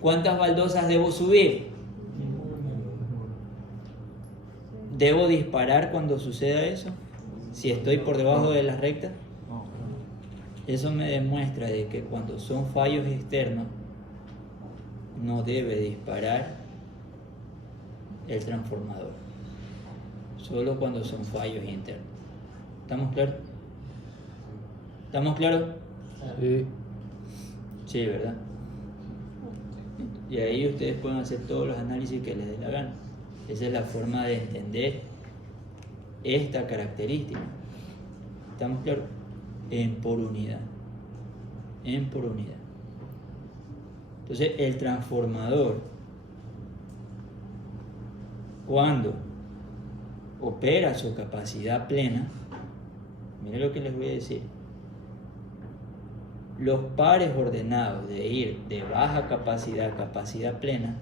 ¿Cuántas baldosas debo subir? ¿Debo disparar cuando suceda eso? Si estoy por debajo de la recta. Eso me demuestra de que cuando son fallos externos no debe disparar el transformador. Solo cuando son fallos internos. ¿Estamos claros? ¿Estamos claros? Sí. Sí, ¿verdad? Y ahí ustedes pueden hacer todos los análisis que les dé la gana. Esa es la forma de entender esta característica. ¿Estamos claros? En por unidad. En por unidad. Entonces, el transformador, cuando opera su capacidad plena, miren lo que les voy a decir. Los pares ordenados de ir de baja capacidad a capacidad plena,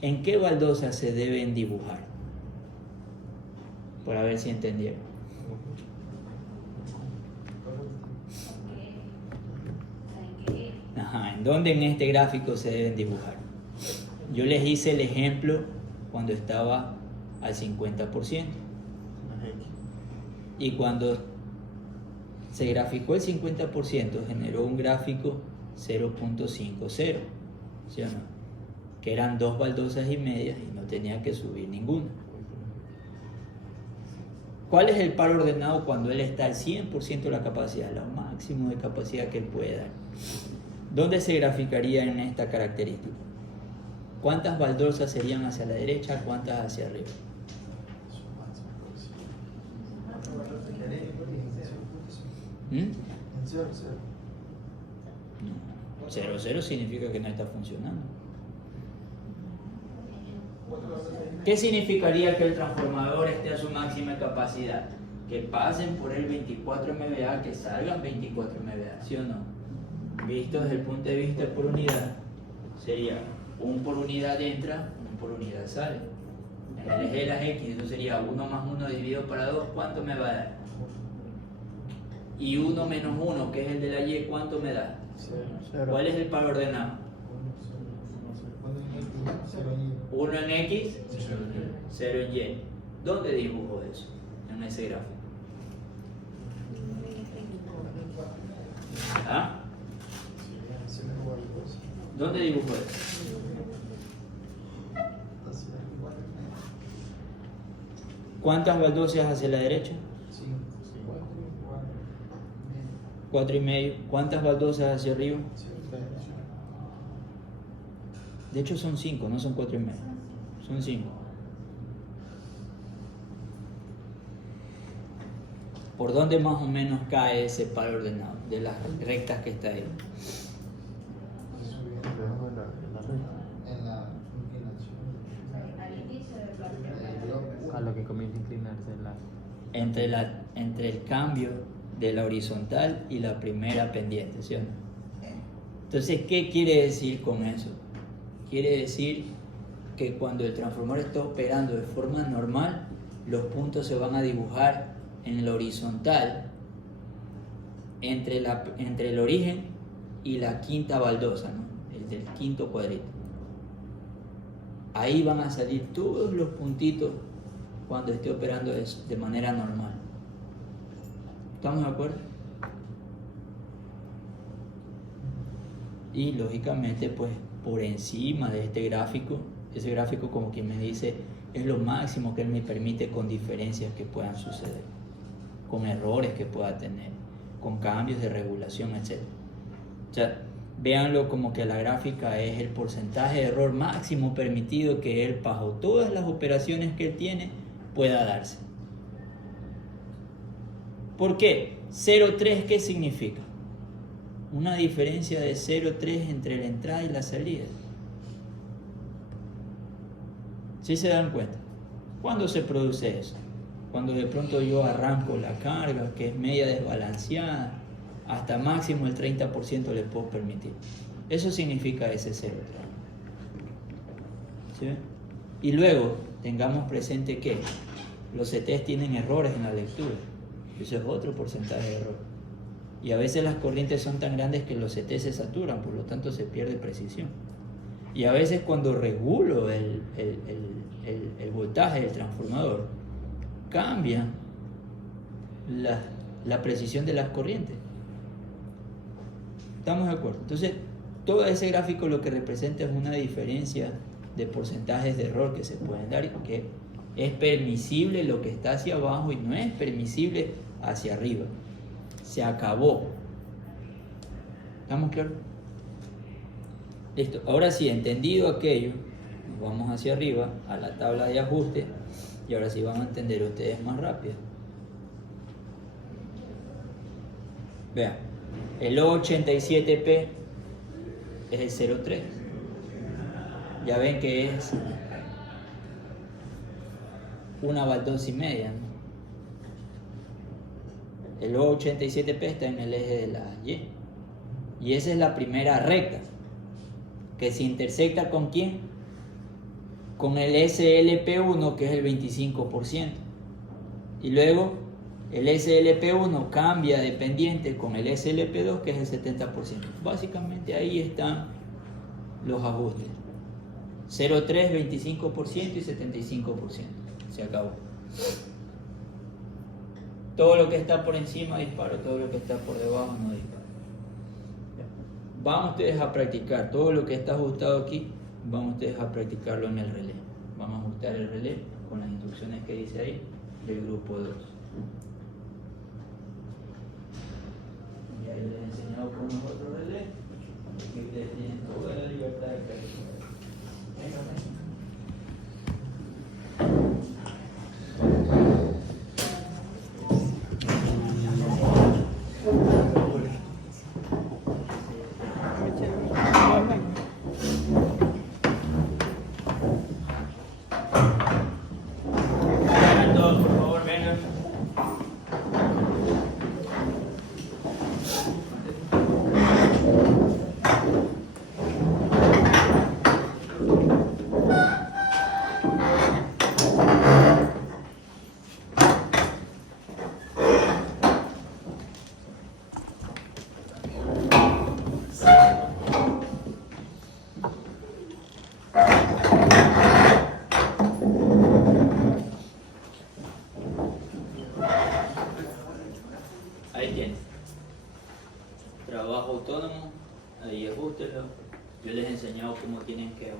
¿en qué baldosa se deben dibujar? Para ver si entendieron. Ajá, ¿en dónde en este gráfico se deben dibujar? Yo les hice el ejemplo cuando estaba al 50%. Y cuando se graficó el 50%, generó un gráfico 0.50, ¿sí o no? Que eran 2 baldosas y medias y no tenía que subir ninguna. ¿Cuál es el par ordenado cuando él está al 100% de la capacidad, lo máximo de capacidad que él puede dar? ¿Dónde se graficaría en esta característica? ¿Cuántas baldosas serían hacia la derecha, cuántas hacia arriba? ¿Mm? 0,0 significa que no está funcionando. ¿Qué significaría que el transformador esté a su máxima capacidad? Que pasen por el 24 MVA, que salgan 24 MVA, ¿sí o no? Visto desde el punto de vista por unidad, sería 1 por unidad entra, 1 por unidad sale. En el eje de las X, eso sería 1 más 1 dividido para 2, ¿cuánto me va a dar? Y 1 menos 1, que es el de la Y, ¿cuánto me da? Cero. ¿Cuál es el par ordenado? 1 en X, 0 en Y. ¿Dónde dibujo eso? En ese gráfico. ¿Ah? ¿Dónde dibujo eso? ¿Cuántas baldosas hacia la derecha? 4 y medio. ¿Cuántas baldosas hacia arriba? De hecho son 5, no son 4 y medio. Son 5. ¿Por dónde más o menos cae ese par ordenado de las rectas que está ahí? A lo que comienza a inclinarse Entre el cambio de la horizontal y la primera pendiente, ¿sí o no? Entonces, ¿qué quiere decir con eso? Quiere decir que cuando el transformador está operando de forma normal, los puntos se van a dibujar en la horizontal entre el origen y la quinta baldosa, ¿no? El del quinto cuadrito. Ahí van a salir todos los puntitos cuando esté operando de manera normal. ¿Estamos de acuerdo? Y lógicamente, pues por encima de este gráfico, ese gráfico como quien me dice es lo máximo que él me permite con diferencias que puedan suceder, con errores que pueda tener, con cambios de regulación, etc. O sea, véanlo como que la gráfica es el porcentaje de error máximo permitido que él, bajo todas las operaciones que él tiene, pueda darse. ¿Por qué? 0,3, ¿qué significa? Una diferencia de 0,3 entre la entrada y la salida. ¿Sí se dan cuenta? ¿Cuándo se produce eso? Cuando de pronto yo arranco la carga, que es media desbalanceada, hasta máximo el 30% le puedo permitir. Eso significa ese 0,3. ¿Sí? Y luego tengamos presente que los CTs tienen errores en la lectura. Eso es otro porcentaje de error. Y a veces las corrientes son tan grandes que los CT se saturan, por lo tanto se pierde precisión. Y a veces cuando regulo el voltaje del transformador, cambia la precisión de las corrientes. ¿Estamos de acuerdo? Entonces, todo ese gráfico lo que representa es una diferencia de porcentajes de error que se pueden dar, y que es permisible lo que está hacia abajo y no es permisible hacia arriba. Se acabó. ¿Estamos claros? Listo. Ahora sí, entendido aquello, nos vamos hacia arriba a la tabla de ajuste y ahora sí van a entender ustedes más rápido. Vean, el O87P es el 0,3. Ya ven que es una baldosa y media, ¿no? El O87P está en el eje de la Y. Y esa es la primera recta, que se intersecta ¿con quién? Con el SLP1, que es el 25%. Y luego el SLP1 cambia de pendiente con el SLP2, que es el 70%. Básicamente ahí están los ajustes. 0,3, 25% y 75%. Se acabó. Todo lo que está por encima disparo, todo lo que está por debajo no disparo. Van ustedes a practicar todo lo que está ajustado aquí, van ustedes a practicarlo en el relé. Vamos a ajustar el relé con las instrucciones que dice ahí del grupo 2. Y ahí les he enseñado con otro relé, que ustedes tienen toda la libertad de practicar. Venga, venga. autónomo, ahí ajustenlo. Yo les he enseñado cómo tienen que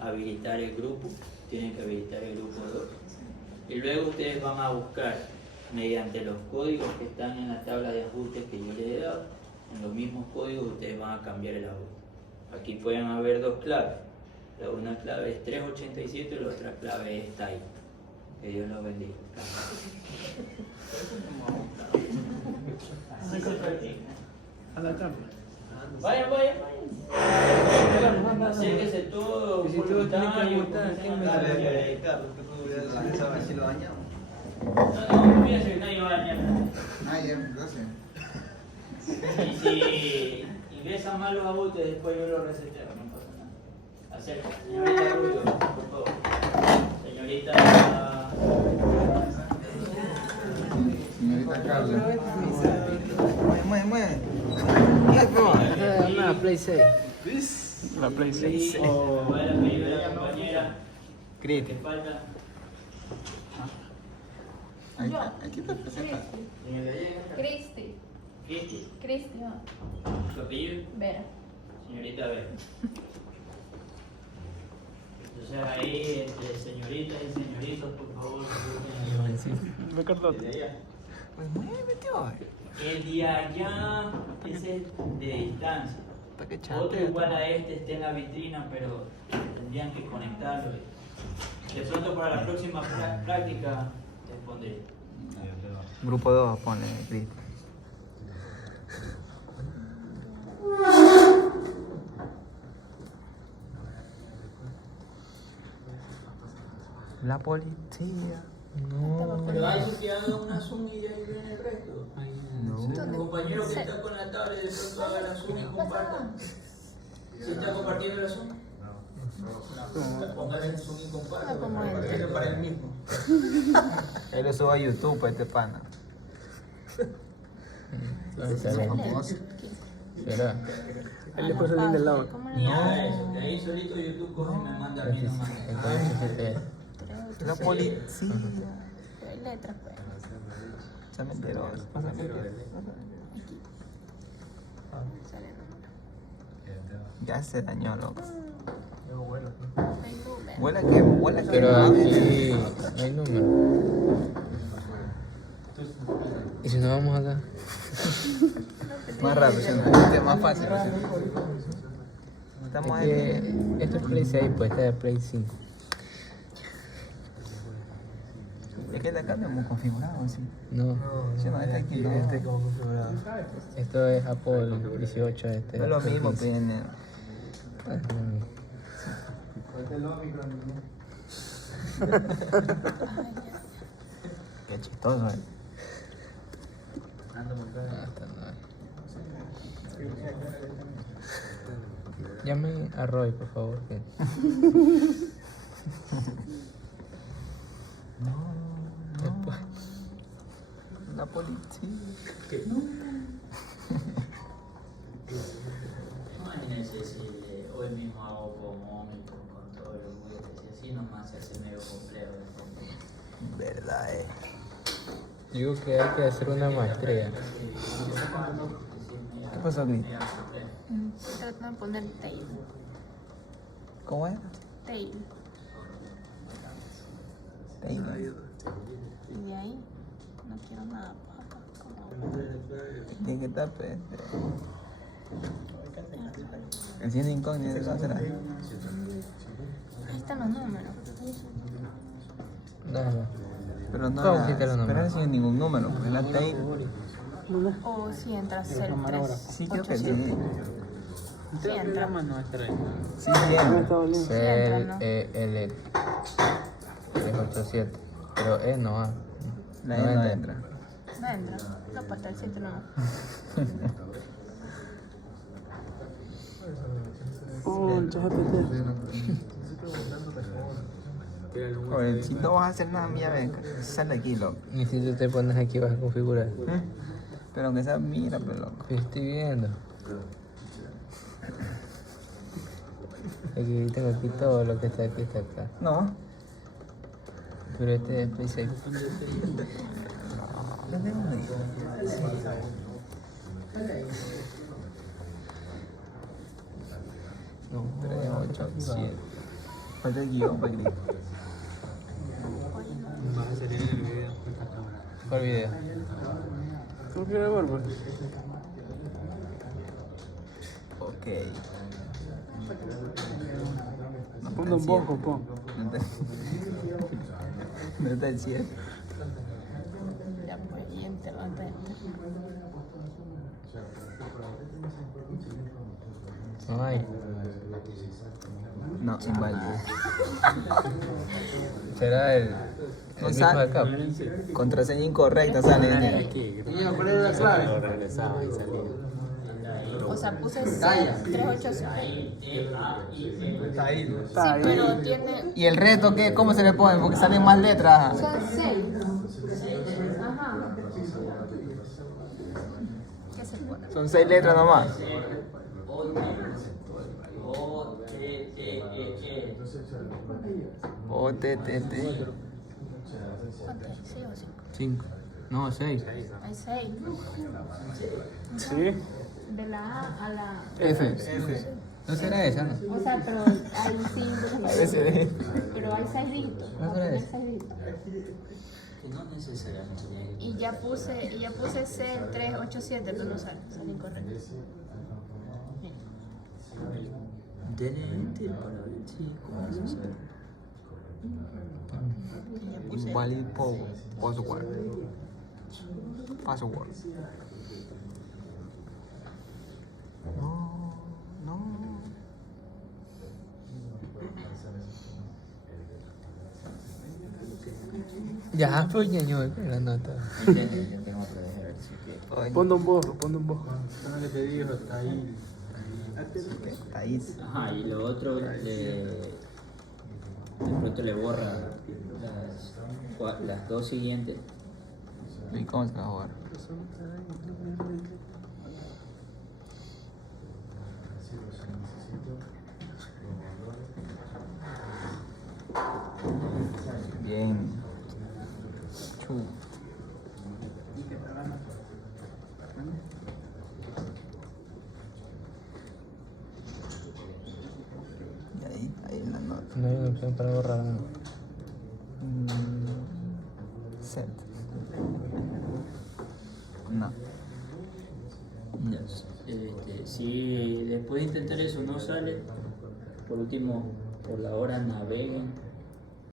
habilitar el grupo, tienen que habilitar el grupo 2. Y luego ustedes van a buscar mediante los códigos que están en la tabla de ajustes que yo les he dado, en los mismos códigos ustedes van a cambiar el ajuste. Aquí pueden haber dos claves. La una clave es 387 y la otra clave es TAI. Que Dios los bendiga. Así se practica. A la tabla. Vayan. Acérquese todo. Y si todo tiene que voluntario, apuntar, comienzan ¿quién a me hablar. ¿Sabes si lo dañamos? No, fíjense que nadie va a dañar. Ah, ya, gracias. Y si ingresan mal los ajustes, después yo los reseteo, no pasa nada. Acerca, señorita Rubio, por favor. Señorita Carla. Mueve. Una Play 6. La Play 6. ¿cuál es el apellido de la compañera? Crete. ¿Qué falta? Aquí te presenta. Cristi. Cristi. ¿No? ¿Su apellido? Vera. Señorita Vera. Entonces ahí, entre señoritas y señoritos, por favor, Ricardo. Pues muévete hoy. el de allá, ese es de distancia. Está que chato. Otro igual a este está en la vitrina, pero tendrían que conectarlo. De pronto para la próxima práctica les pondré. Grupo 2, ponle, Cristi. La policía. Pero hay que haga una Zoom y de ahí viene el resto. El compañero que está con la tablet de pronto haga la Zoom y comparta. ¿Sí está compartiendo la Zoom? Póngale en Zoom y comparta. No, para el mismo. Él lo sube a YouTube para este pana. ¿Será? Él le puso el link del lado. Ni haga eso, que ahí solito YouTube coge y me manda a mí nomás. La policía. Hay letras, pues. Se metieron. Ya se dañó, loco. Huele que Pero no. aquí no hay número. ¿Y si nos vamos acá? Más rápido, es más fácil. Estamos Es que ahí. esto es Play 6, pues esta es Play 5. Es que de acá lo hemos configurado así. No, Si no, está aquí. Como configurado. esto es Apple 18. Este No es lo Apple mismo, 15. PN. Qué chistoso, Llame a Roy, por favor. Que... Después. La policía. Imagínense si hoy mismo hago comómetro con todos los juguetes y así nomás se hace medio complejo. Verdad, Digo que hay que hacer una maestría. ¿Qué pasó, Gris? Estoy tratando de poner tail. ¿Cómo es? Tail. Taylor. Y de ahí no quiero nada. Tiene que estar, pues. El cine incógnito, ¿cuál será? Ahí están los números. Nada. Pero no. ¿Cómo quita los Pero números? no tiene ningún número, pues la Taylor. O si entras el 3. Sí, creo que sí. Sí entra. Sí, bien. Cel L 387. Pero E no va. La E no entra. No entra. No, pues hasta el 7 no. Oh, el ChatGPT. Oye, si no vas a hacer nada, mía, ven, sal de aquí, loco. Ni si tú te pones aquí vas a configurar. Pero aunque sea, mira, pues, loco. Yo estoy viendo. Aquí tengo aquí todo lo que está aquí, está acá. No. Pero este es Play 6. No. 3, 8, 7. Falta el guión, para clic. Va a salir en el video. ¿Cuál video? ¿Tú quieres ver, pues? Ok. Ponte un poco, pon. ¿Dónde está el 7? Ya pues, y enter, enter. Ay. No, inválido. Será el No mismo de sale. acá. Contraseña incorrecta sale. Aquí. ¿Cuál era la clave? Lo regresaba y salía. O sea, puse 385. Está ahí. Sí, pero tiene. ¿Y el resto qué? ¿Cómo se le pone? Porque salen más letras. Son 6. Ajá. ¿Qué se pone? Son 6 letras nomás. O-T-T-T. ¿Cuánto es? 6 o 5. 5. No, 6. Hay 6. Sí. De la A a la. F. ¿No será esa, no? O sea, pero hay 5. A veces. Pero hay 6 dígitos. No será esa. 6 dígitos. Que no necesariamente tiene que- Y ya puse C387, pero no sale incorrecto. Dele enter para ver si con eso sale. Y ya puse. Invalid password. Password. No, no. Ya, pues ñaño, la nota. Ponte un poco, ponte un poco. Ahí. Ajá, y lo otro de pronto le borra las dos siguientes. ¿Y cómo se va a jugar? Bien. Chu. Y ahí la nota. No hay una opción para borrar. ¿No? Set. No. Ya, si después de intentar eso no sale, por último, por la hora naveguen